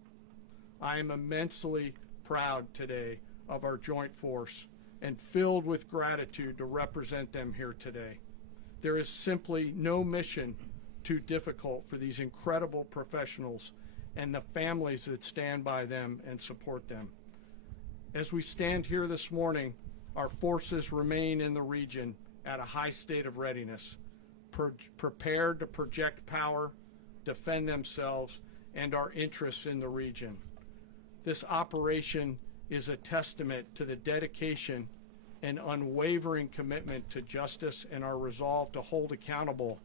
I am immensely proud today of our joint force and filled with gratitude to represent them here today. There is simply no mission too difficult for these incredible professionals and the families that stand by them and support them. As we stand here this morning, our forces remain in the region at a high state of readiness, prepared to project power, defend themselves, and our interests in the region. This operation is a testament to the dedication and unwavering commitment to justice and our resolve to hold accountable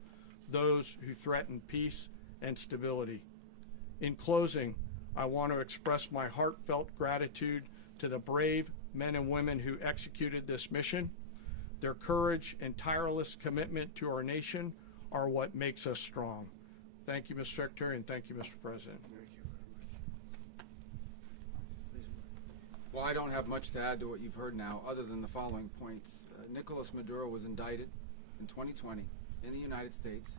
those who threaten peace and stability. In closing, I want to express my heartfelt gratitude to the brave men and women who executed this mission. Their courage and tireless commitment to our nation are what makes us strong. Thank you, Mr. Secretary, and thank you, Mr. President. Well, I don't have much to add to what you've heard now, other than the following points. Nicolás Maduro was indicted in 2020 in the United States.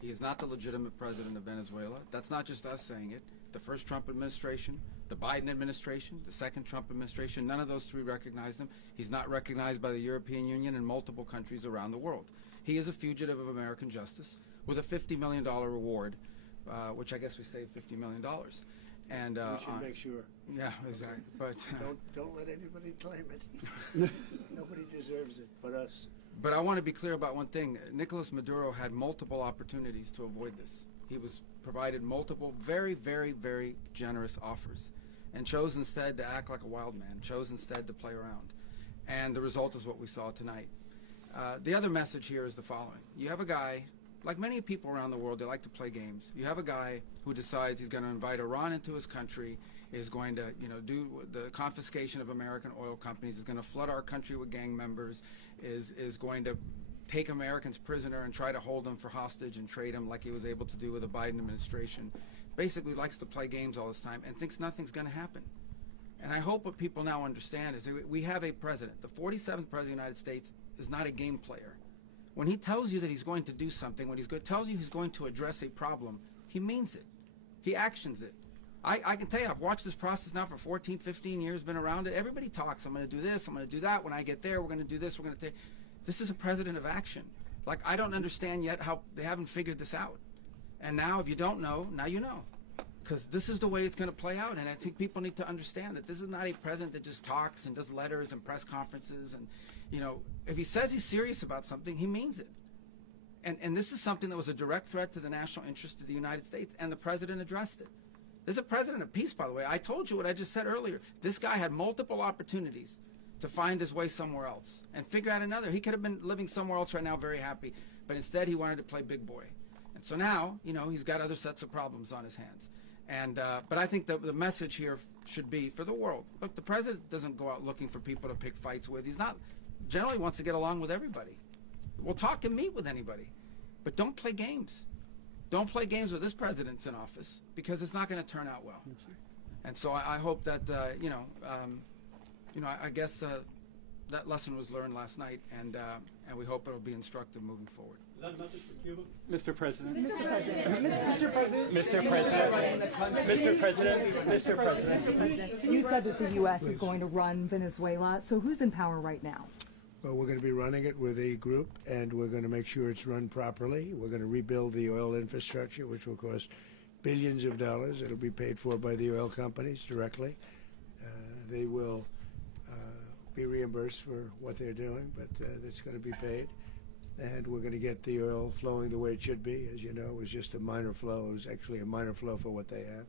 He is not the legitimate president of Venezuela. That's not just us saying it. the first Trump administration, the Biden administration, the second Trump administration. None of those three recognized him. He's not recognized by the European Union and multiple countries around the world. He is a fugitive of American justice with a $50 million reward, which I guess we saved $50 million. And We should make sure. yeah, exactly. But Don't let anybody claim it. Nobody deserves it but us. But I want to be clear about one thing. Nicolás Maduro had multiple opportunities to avoid this. He was provided multiple very, very, very generous offers and chose instead to act like a wild man, chose instead to play around. And the result is what we saw tonight. The other message here is the following. You have a guy, like many people around the world, they like to play games. You have a guy who decides he's going to invite Iran into his country, is going to, do the confiscation of American oil companies, is going to flood our country with gang members, is going to take Americans prisoner and try to hold them for hostage and trade them like he was able to do with the Biden administration. Basically likes to play games all this time and thinks nothing's going to happen. And I hope what people now understand is that we have a president. The 47th president of the United States is not a game player. When he tells you that he's going to do something, when tells you he's going to address a problem, he means it. He actions it. I can tell you, I've watched this process now for 14, 15 years, been around it. Everybody talks, I'm going to do this, I'm going to do that. When I get there, we're going to do this, we're going to take. This is a president of action. Like, I don't understand yet how they haven't figured this out. And now, if you don't know, now you know. Because this is the way it's going to play out. And I think people need to understand that this is not a president that just talks and does letters and press conferences. And, if he says he's serious about something, he means it. And this is something that was a direct threat to the national interest of the United States, and the president addressed it. This is a president of peace, by the way. I told you what I just said earlier. This guy had multiple opportunities to find his way somewhere else and figure out another. He could have been living somewhere else right now very happy, but instead he wanted to play big boy. And so now, he's got other sets of problems on his hands. And but I think the message here should be for the world. Look, the president doesn't go out looking for people to pick fights with. He's not, generally wants to get along with everybody. We'll talk and meet with anybody, but don't play games. Don't play games with this president's in office, because it's not going to turn out well. And so I hope that, I guess that lesson was learned last night, and we hope it'll be instructive moving forward. Is that a message for Cuba? Mr. President. Mr. President. Mr. President. Mr. President. Mr. President. You said that the U.S. is going to run Venezuela, so who's in power right now? Well, we're going to be running it with a group, and we're going to make sure it's run properly. We're going to rebuild the oil infrastructure, which will cost billions of dollars. It'll be paid for by the oil companies directly. They will be reimbursed for what they're doing, but it's going to be paid. And we're going to get the oil flowing the way it should be. As you know, it was just a minor flow. It was actually a minor flow for what they have.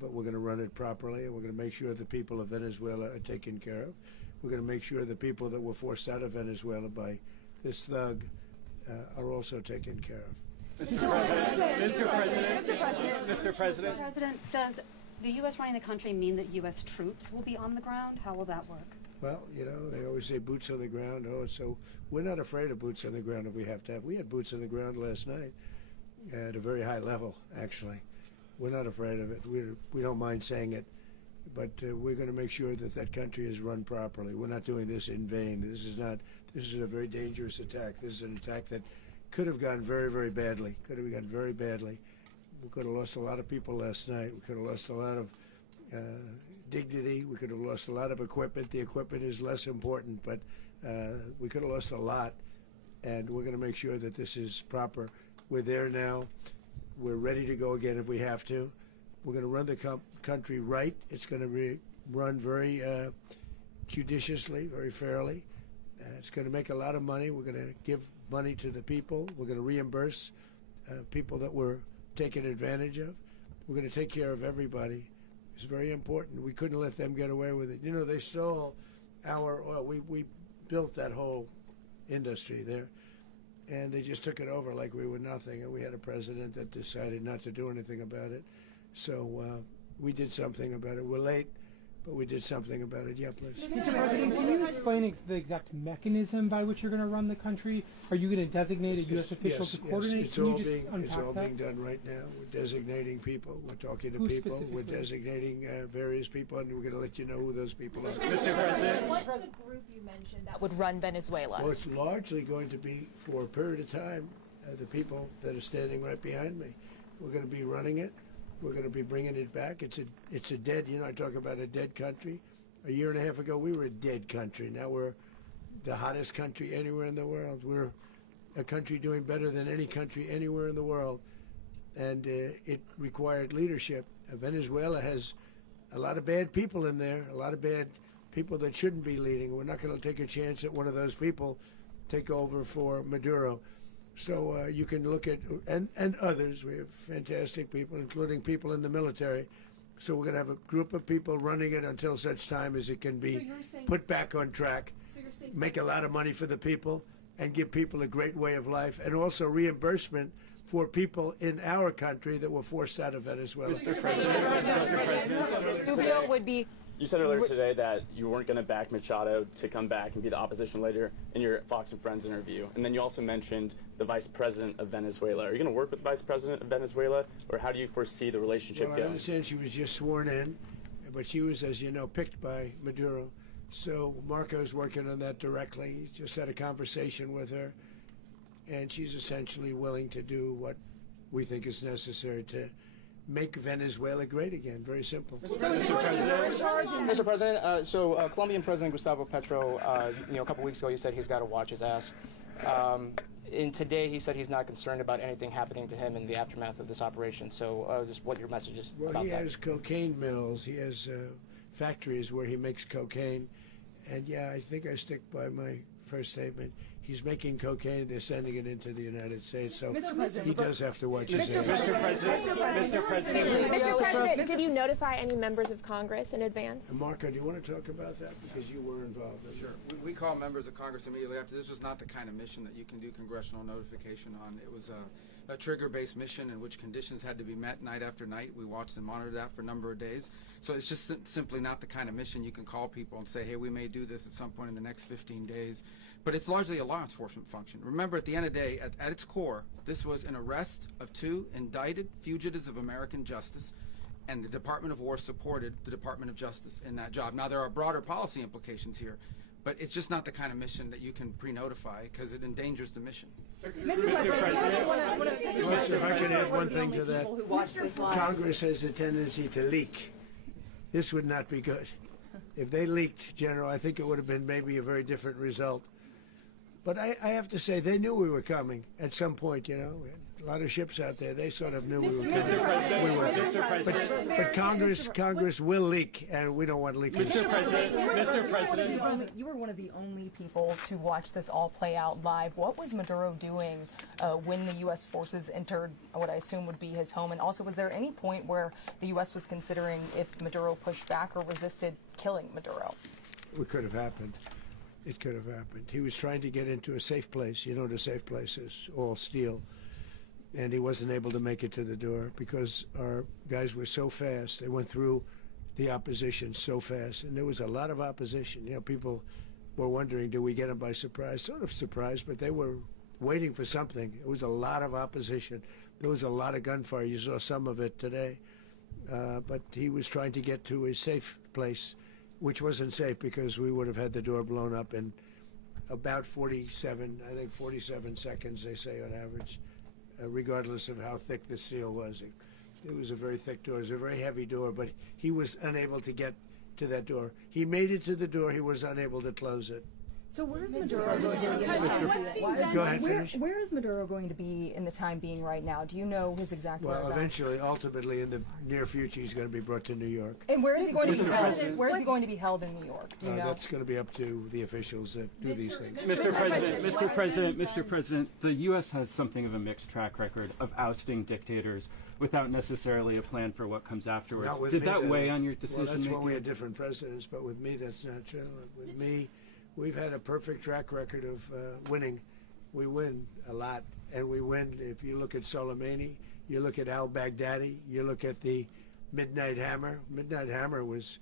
But we're going to run it properly, and we're going to make sure the people of Venezuela are taken care of. We're going to make sure the people that were forced out of Venezuela by this thug are also taken care of. Mr. President. Mr. President. Mr. President. Mr. President. Mr. President, does the U.S. running the country mean that U.S. troops will be on the ground? How will that work? Well, they always say boots on the ground. So we're not afraid of boots on the ground if we have to have. We had boots on the ground last night at a very high level, actually. We're not afraid of it. We don't mind saying it. But we're going to make sure that that country is run properly. We're not doing this in vain. This is a very dangerous attack. This is an attack that could have gone very, very badly. Could have gone very badly. We could have lost a lot of people last night. We could have lost a lot of dignity. We could have lost a lot of equipment. The equipment is less important, but we could have lost a lot. And we're going to make sure that this is proper. We're there now. We're ready to go again if we have to. We're going to run the country right. It's going to be run very judiciously, very fairly. It's going to make a lot of money. We're going to give money to the people. We're going to reimburse people that were taken advantage of. We're going to take care of everybody. It's very important. We couldn't let them get away with it. They stole our oil. We built that whole industry there, and they just took it over like we were nothing. And we had a president that decided not to do anything about it. So we did something about it. We're late, but we did something about it. Yeah, please. Mr. President, can you explain the exact mechanism by which you're going to run the country? Are you going to designate a U.S. official to coordinate? It's Can you all just being unpack that? being done right now. We're designating people. We're talking to Who people. We're specifically? designating various people, and we're going to let you know who those people are. Mr. President. What's the group you mentioned that would run Venezuela? Well, it's largely going to be, for a period of time, the people that are standing right behind me. We're going to be running it. We're going to be bringing it back. It's a dead. You know, I talk about a dead country. A year and a half ago, we were a dead country. Now we're the hottest country anywhere in the world. We're a country doing better than any country anywhere in the world, and it required leadership. Venezuela has a lot of bad people in there, a lot of bad people that shouldn't be leading. We're not going to take a chance that one of those people take over for Maduro. So you can look at, and others, we have fantastic people, including people in the military. So we're going to have a group of people running it until such time as it can be put back on track, make a lot of money for the people, and give people a great way of life, and also reimbursement for people in our country that were forced out of Venezuela. Mr. President, Rubio would be. you said earlier today that you weren't going to back Machado to come back and be the opposition leader in your Fox and Friends interview. And then you also mentioned the Vice President of Venezuela. Are you going to work with the Vice President of Venezuela, or how do you foresee the relationship Well, I going? understand she was just sworn in, but she was, as you know, picked by Maduro. So Marco's working on that directly. He just had a conversation with her, and she's essentially willing to do what we think is necessary to make Venezuela great again. Very simple. Mr. President, Colombian President Gustavo Petro, a couple weeks ago, he said he's got to watch his ass. And today, he said he's not concerned about anything happening to him in the aftermath of this operation. So, just what your message is Well, about he that. has cocaine mills. He has factories where he makes cocaine. And yeah, I think I stick by my first statement. He's making cocaine. They're sending it into the United States. So he does have to watch his ass. Mr. President, Did you notify any members of Congress in advance? Marco, do you want to talk about that? Because you were involved in it. Sure. We call members of Congress immediately after. This was not the kind of mission that you can do congressional notification on. It was a trigger-based mission in which conditions had to be met night after night. We watched and monitored that for a number of days. So it's just simply not the kind of mission you can call people and say, hey, we may do this at some point in the next 15 days. But it's largely a law enforcement function. Remember, at the end of the day, at its core, this was an arrest of 2 indicted fugitives of American justice, and the Department of War supported the Department of Justice in that job. Now, there are broader policy implications here, but it's just not the kind of mission that you can pre-notify because it endangers the mission. If I could add one thing to that. Congress has a tendency to leak. This would not be good. If they leaked, General, I think it would have been maybe a very different result. But I have to say, they knew we were coming at some point, We had a lot of ships out there. They sort of knew we were coming. But Congress will leak, and we don't want leakage. Mr. President, You were one of the only people to watch this all play out live. What was Maduro doing when the U.S. forces entered what I assume would be his home? And also, was there any point where the U.S. was considering if Maduro pushed back or resisted killing Maduro? It could have happened. It could have happened. He was trying to get into a safe place. You know what a safe place is, all steel. And he wasn't able to make it to the door because our guys were so fast. They went through the opposition so fast. And there was a lot of opposition. People were wondering, do we get them by surprise? Sort of surprised, but they were waiting for something. It was a lot of opposition. There was a lot of gunfire. You saw some of it today. But he was trying to get to a safe place, which wasn't safe because we would have had the door blown up in about 47 seconds, they say on average, regardless of how thick the steel was. It was a very thick door. It was a very heavy door, but he was unable to get to that door. He made it to the door. He was unable to close it. So where's Maduro going to be? Go ahead, finish. Where is Maduro going to be in the time being right now? Do you know his exact Well, whereabouts? eventually, ultimately, in the near future, he's going to be brought to New York. And where is he going to be held? Where is he going to be held in New York? Do you know? That's going to be up to the officials that do these things. Mr. President, the U.S. has something of a mixed track record of ousting dictators without necessarily a plan for what comes afterwards. Not with Did me, that though. weigh on your decision Well, that's making? when we had different presidents, but with me, that's not true. With me, we've had a perfect track record of winning. We win a lot, and we win. If you look at Soleimani, you look at al-Baghdadi, you look at the Midnight Hammer. Midnight Hammer was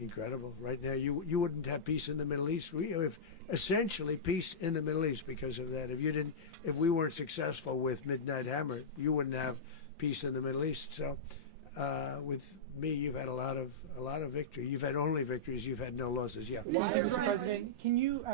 incredible. Right now, you wouldn't have peace in the Middle East. We have essentially peace in the Middle East because of that. If we weren't successful with Midnight Hammer, you wouldn't have peace in the Middle East. So With me, you've had a lot of victory. You've had only victories. You've had no losses. Yeah. Mr. President, can you?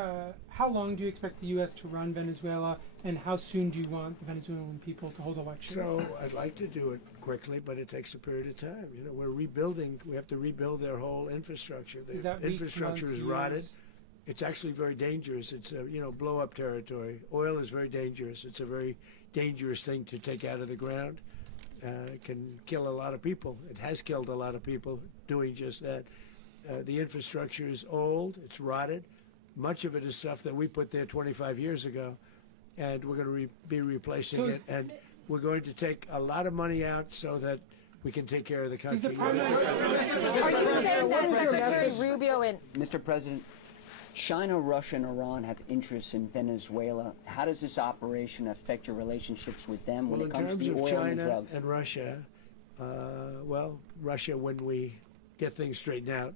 How long do you expect the U.S. to run Venezuela, and how soon do you want the Venezuelan people to hold elections? So I'd like to do it quickly, but it takes a period of time. You know, we're rebuilding. We have to rebuild their whole infrastructure. The infrastructure is rotted. It's actually very dangerous. It's blow-up territory. Oil is very dangerous. It's a very dangerous thing to take out of the ground. It can kill a lot of people. It has killed a lot of people doing just that. The infrastructure is old. It's rotted. Much of it is stuff that we put there 25 years ago, and we're going to be replacing it. And we're going to take a lot of money out so that we can take care of the country. Are you saying that Secretary Rubio and Mr. President, China, Russia, and Iran have interests in Venezuela. How does this operation affect your relationships with them when it comes to the oil and drugs? In terms of China and Russia, Russia when we get things straightened out.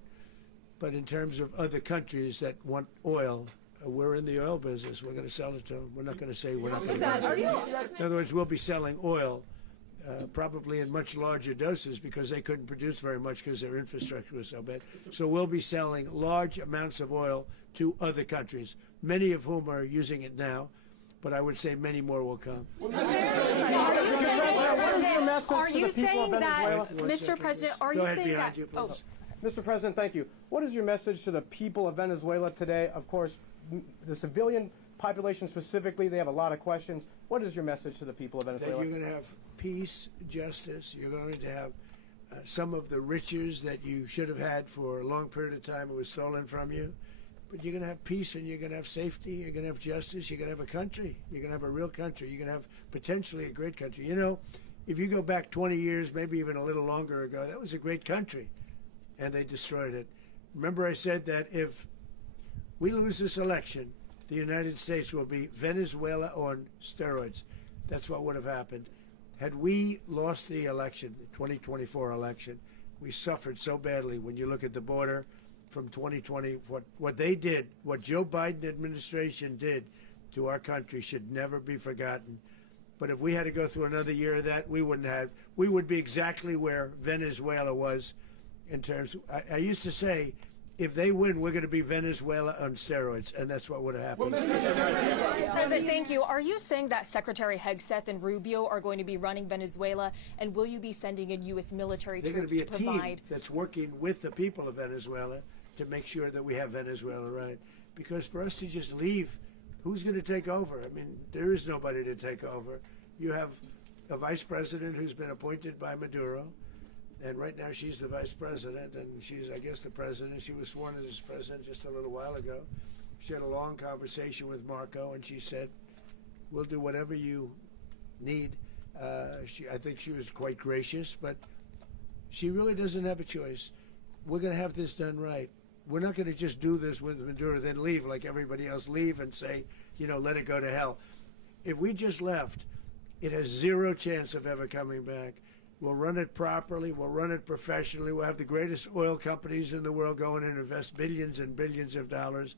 But in terms of other countries that want oil, we're in the oil business. We're going to sell it to them. We're not going to say we're not going to. In other words, we'll be selling oil. Probably in much larger doses because they couldn't produce very much because their infrastructure was so bad. So we'll be selling large amounts of oil to other countries, many of whom are using it now, but I would say many more will come. Are you saying that, Mr. President, are you saying that? Mr. President, thank you. What is your message to the people of Venezuela today? Of course, the civilian population specifically, they have a lot of questions. What is your message to the people of Venezuela? That you're going to have peace, justice. You're going to have some of the riches that you should have had for a long period of time. It was stolen from you. But you're going to have peace and you're going to have safety. You're going to have justice. You're going to have a country. You're going to have a real country. You're going to have potentially a great country. You know, if you go back 20 years, maybe even a little longer ago, that was a great country. And they destroyed it. Remember I said that if we lose this election, the United States will be Venezuela on steroids. That's what would have happened. Had we lost the election, the 2024 election, we suffered so badly. When you look at the border from 2020, what they did, what Joe Biden administration did to our country should never be forgotten. But if we had to go through another year of that, we would be exactly where Venezuela was in terms I used to say, if they win, we're going to be Venezuela on steroids, and that's what would have happened. President, thank you. Are you saying that Secretary Hegseth and Rubio are going to be running Venezuela, and will you be sending in U.S. military troops to provide? They're going to be a team that's working with the people of Venezuela to make sure that we have Venezuela right. Because for us to just leave, who's going to take over? I mean, there is nobody to take over. You have a vice president who's been appointed by Maduro. And right now she's the vice president, and she's, I guess, the president. She was sworn as president just a little while ago. She had a long conversation with Marco, and she said, we'll do whatever you need. I think she was quite gracious, but she really doesn't have a choice. We're going to have this done right. We're not going to just do this with Maduro, then leave like everybody else, leave and say, let it go to hell. If we just left, it has zero chance of ever coming back. We'll run it properly. We'll run it professionally. We'll have the greatest oil companies in the world go in and invest billions and billions of dollars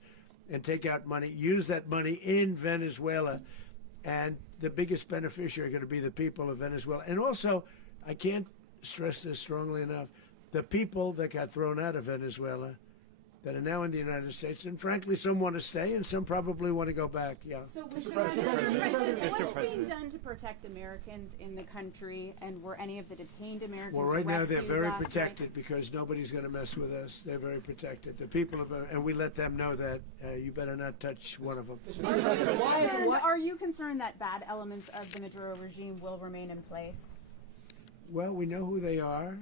and take out money, use that money in Venezuela. And the biggest beneficiary are going to be the people of Venezuela. And also, I can't stress this strongly enough, the people that got thrown out of Venezuela that are now in the United States, and frankly, some want to stay and some probably want to go back. Yeah. So, Mr. President, what is being done to protect Americans in the country, and were any of the detained Americans Well, right now they're very last protected night? because nobody's going to mess with us. They're very protected. The people of, and we let them know that you better not touch one of them. Are you concerned that bad elements of the Maduro regime will remain in place? Well, we know who they are.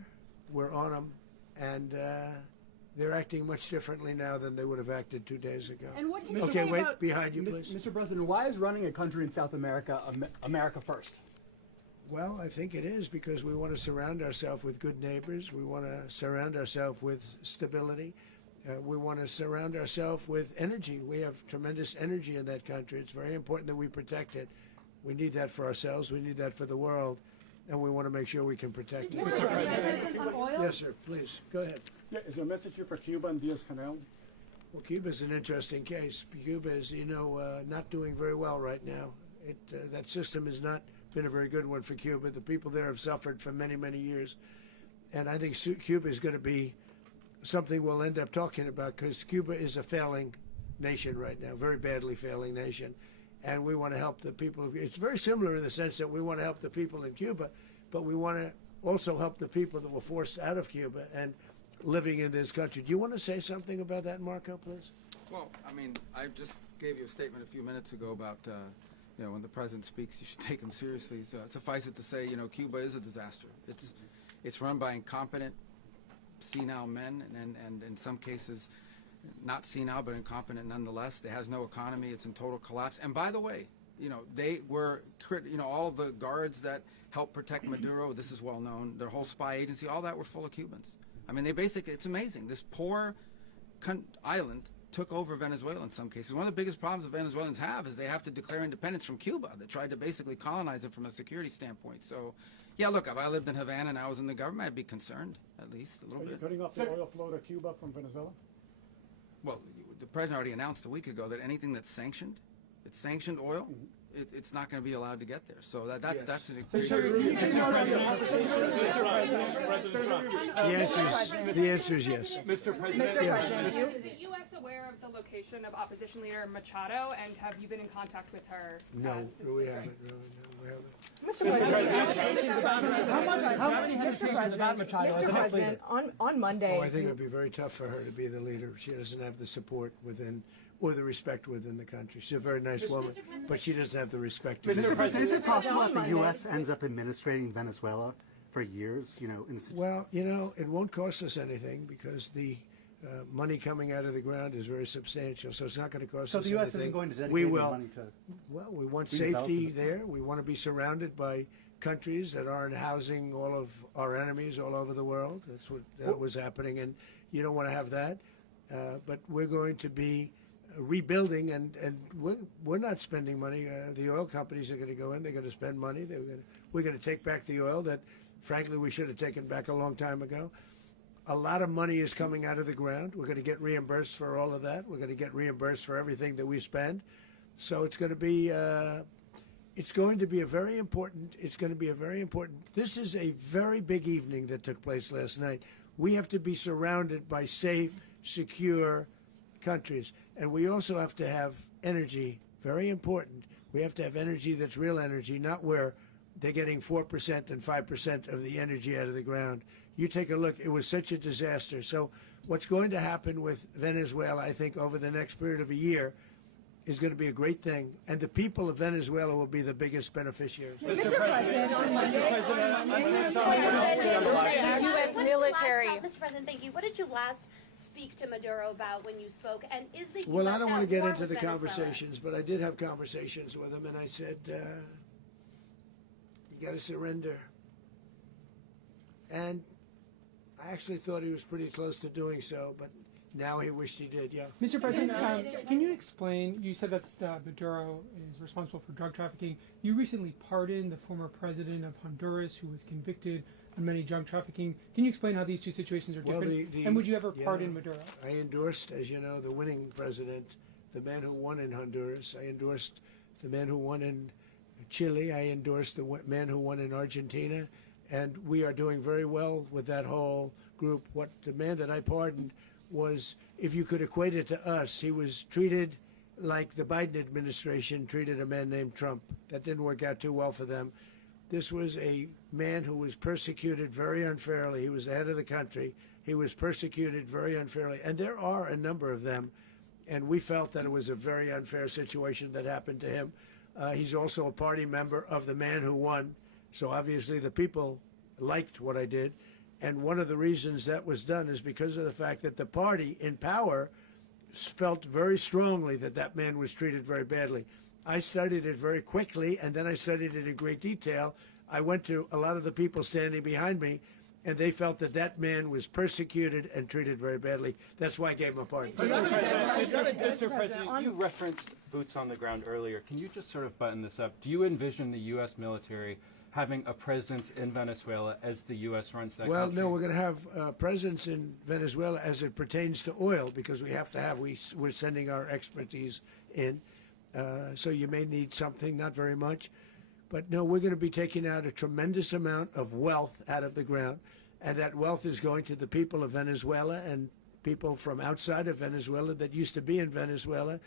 We're on them, and they're acting much differently now than they would have acted 2 days ago. And what can you okay, say wait, about behind you, please. Mr. President, why is running a country in South America America first? Well, I think it is because we want to surround ourselves with good neighbors. We want to surround ourselves with stability. We want to surround ourselves with energy. We have tremendous energy in that country. It's very important that we protect it. We need that for ourselves. We need that for the world. And we want to make sure we can protect it. Mr. President, Yes, sir. Please, go ahead. Yeah, is there a message here for Cuba and Diaz-Canel? Well, Cuba's an interesting case. Cuba is, not doing very well right now. That system has not been a very good one for Cuba. The people there have suffered for many, many years. And I think Cuba is going to be something we'll end up talking about, because Cuba is a failing nation right now, very badly failing nation. And we want to help the people. It's very similar in the sense that we want to help the people in Cuba, but we want to also help the people that were forced out of Cuba and living in this country. Do you want to say something about that, Marco, please? Well, I mean, I just gave you a statement a few minutes ago about, you know, when the president speaks, you should take him seriously. So suffice it to say, you know, Cuba is a disaster. It's run by incompetent, senile men, and in some cases, not senile, but incompetent nonetheless. It has no economy. It's in total collapse. And by the way, you know, they were, you know, all of the guards that helped protect Maduro, this is well known, their whole spy agency, all that were full of Cubans. I mean, they basically, it's amazing. This poor island took over Venezuela in some cases. One of the biggest problems that Venezuelans have is they have to declare independence from Cuba, that tried to basically colonize it from a security standpoint. So, yeah, look, if I lived in Havana and I was in the government, I'd be concerned, at least a little bit. Are you cutting off the oil flow to Cuba from Venezuela? Well, the president already announced a week ago that anything that's sanctioned, it's sanctioned oil, it's not going to be allowed to get there. So that's an The answer is yes. Mr. President. Is the U.S. aware of the location of opposition leader Machado, and have you been in contact with her? No, we haven't. No, we haven't. Mr. President, how many hesitations about Machado as the next leader? on Monday. Oh, I think it would be very tough for her to be the leader. She doesn't have the support within, or the respect within the country. She's a very nice woman, but she doesn't have the respect. Mr. President, is it possible that the U.S. ends up administrating Venezuela for years? You know, well, you know, it won't cost us anything because the money coming out of the ground is very substantial, so it's not going to cost us anything. So the U.S. isn't going to dedicate any money to. Well, we want safety there. We want to be surrounded by countries that aren't housing all of our enemies all over the world. That's what was happening, and you don't want to have that. But we're going to be rebuilding, and we're not spending money. The oil companies are going to go in. They're going to spend money. We're going to take back the oil that, frankly, we should have taken back a long time ago. A lot of money is coming out of the ground. We're going to get reimbursed for all of that. We're going to get reimbursed for everything that we spend. So it's going to be a very important. This is a very big evening that took place last night. We have to be surrounded by safe, secure countries, and we also have to have energy. Very important. We have to have energy that's real energy, not where they're getting 4% and 5% of the energy out of the ground. You take a look, it was such a disaster. So what's going to happen with Venezuela, I think, over the next period of a year is going to be a great thing. And the people of Venezuela will be the biggest beneficiaries. Mr. President, U.S. military. Mr. President, thank you. What did you last speak to Maduro about when you spoke? And is the Well, US I don't at want to get war into with the Venezuela? conversations, but I did have conversations with him, and I said, you got to surrender. And I actually thought he was pretty close to doing so, but now he wished he did, yeah. Mr. President, can you explain, you said that Maduro is responsible for drug trafficking. You recently pardoned the former president of Honduras who was convicted on many drug trafficking. Can you explain how these two situations are different? And would you ever pardon Maduro? I endorsed, as you know, the winning president, the man who won in Honduras. I endorsed the man who won in Chile. I endorsed the man who won in Argentina. And we are doing very well with that whole group. What the man that I pardoned was, if you could equate it to us, he was treated like the Biden administration treated a man named Trump. That didn't work out too well for them. This was a man who was persecuted very unfairly. He was the head of the country. He was persecuted very unfairly. And there are a number of them. And we felt that it was a very unfair situation that happened to him. He's also a party member of the man who won. So obviously the people liked what I did. And one of the reasons that was done is because of the fact that the party in power felt very strongly that that man was treated very badly. I studied it very quickly, and then I studied it in great detail. I went to a lot of the people standing behind me, and they felt that that man was persecuted and treated very badly. That's why I gave him a pardon. Mr. President, you referenced boots on the ground earlier. Can you just sort of button this up? Do you envision the U.S. military having a presence in Venezuela as the U.S. runs that country? Well, no, we're going to have a presence in Venezuela as it pertains to oil, because we have to have, we're sending our expertise in. So you may need something, not very much. But no, we're going to be taking out a tremendous amount of wealth out of the ground. and that wealth is going to the people of Venezuela and people from outside of Venezuela that used to be in Venezuela.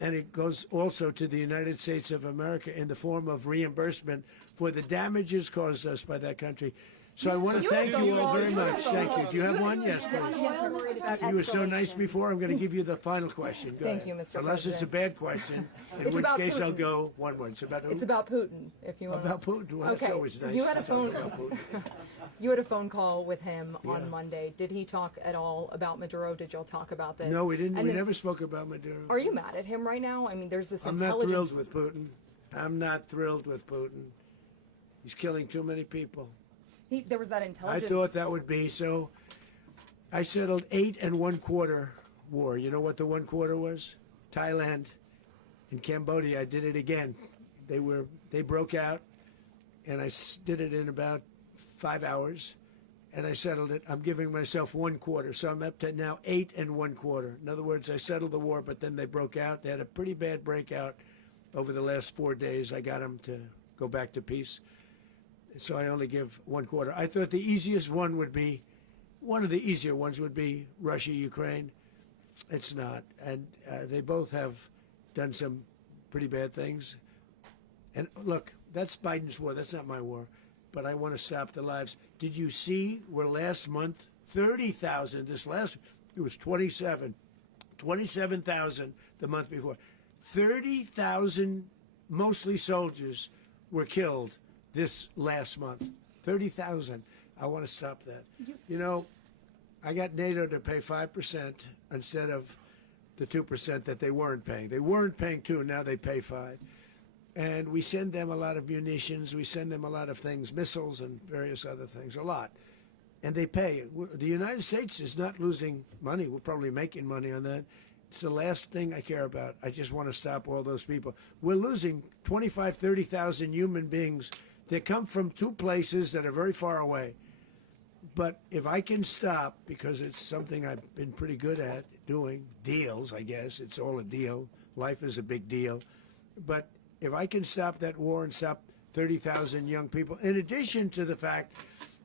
And it goes also to the United States of America in the form of reimbursement for the damages caused us by that country. So I want to thank you all very much. Thank you. Do you have one? Yes, please. You were so nice before. I'm going to give you the final question. Go Thank ahead. you, Mr. Unless it's a President. bad question, in It's which about case I'll Putin. go one more. It's about who? It's about Putin, if you want. About Putin. Well, Okay. that's always nice. You had a to talk phone. about Putin. You had a phone call with him Yeah. on Monday. Did he talk at all about Maduro? Did y'all talk about this? No, we didn't. And We then- never spoke about Maduro. Are you mad at him right now? I mean, there's this I'm not intelligence. thrilled with Putin. I'm not thrilled with Putin. He's killing too many people. There was that I intelligence. thought that would be so. I settled 8 1/4 war. You know what the 1/4 was? Thailand and Cambodia. I did it again. They broke out, and I did it in about 5 hours, and I settled it. I'm giving myself 1/4, so I'm up to now 8 1/4. In other words, I settled the war, but then they broke out. They had a pretty bad breakout over the last 4 days. I got them to go back to peace. So I only give 1/4. I thought the easiest one would be, one of the easier ones would be Russia, Ukraine. It's not. And they both have done some pretty bad things. And look, that's Biden's war. That's not my war. But I want to stop the lives. Did you see where last month, 30,000, it was 27,000 the month before. 30,000, mostly soldiers, were killed this last month. 30,000. I want to stop that. You know, I got NATO to pay 5% instead of the 2% that they weren't paying. They weren't paying 2, now they pay 5. And we send them a lot of munitions, we send them a lot of things, missiles and various other things, a lot. And they pay. The United States is not losing money. We're probably making money on that. It's the last thing I care about. I just want to stop all those people. We're losing 25, 30,000 human beings that come from 2 places that are very far away. But if I can stop, because it's something I've been pretty good at doing, deals, I guess. It's all a deal. Life is a big deal. But if I can stop that war and stop 30,000 young people, in addition to the fact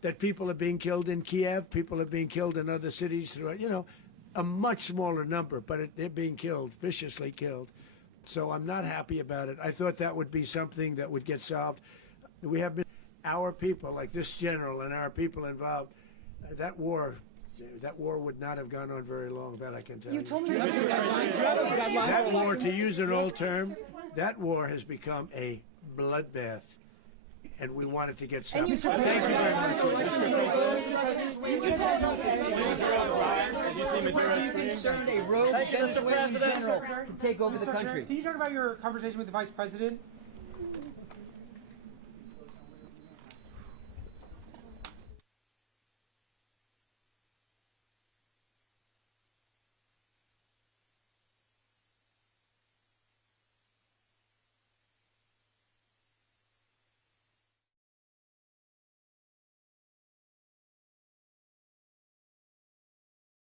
that people are being killed in Kiev, people are being killed in other cities throughout, you know, a much smaller number, but they're being killed, viciously killed. So I'm not happy about it. I thought that would be something that would get solved. We have been, our people, like this general and our people involved, that war would not have gone on very long, that I can tell you. You told me That war, to use an old term, that war has become a bloodbath, and we want it to get stopped. Thank you very much. Are you concerned a rogue Venezuelan general can take over the country? Can you talk about your conversation with the Vice President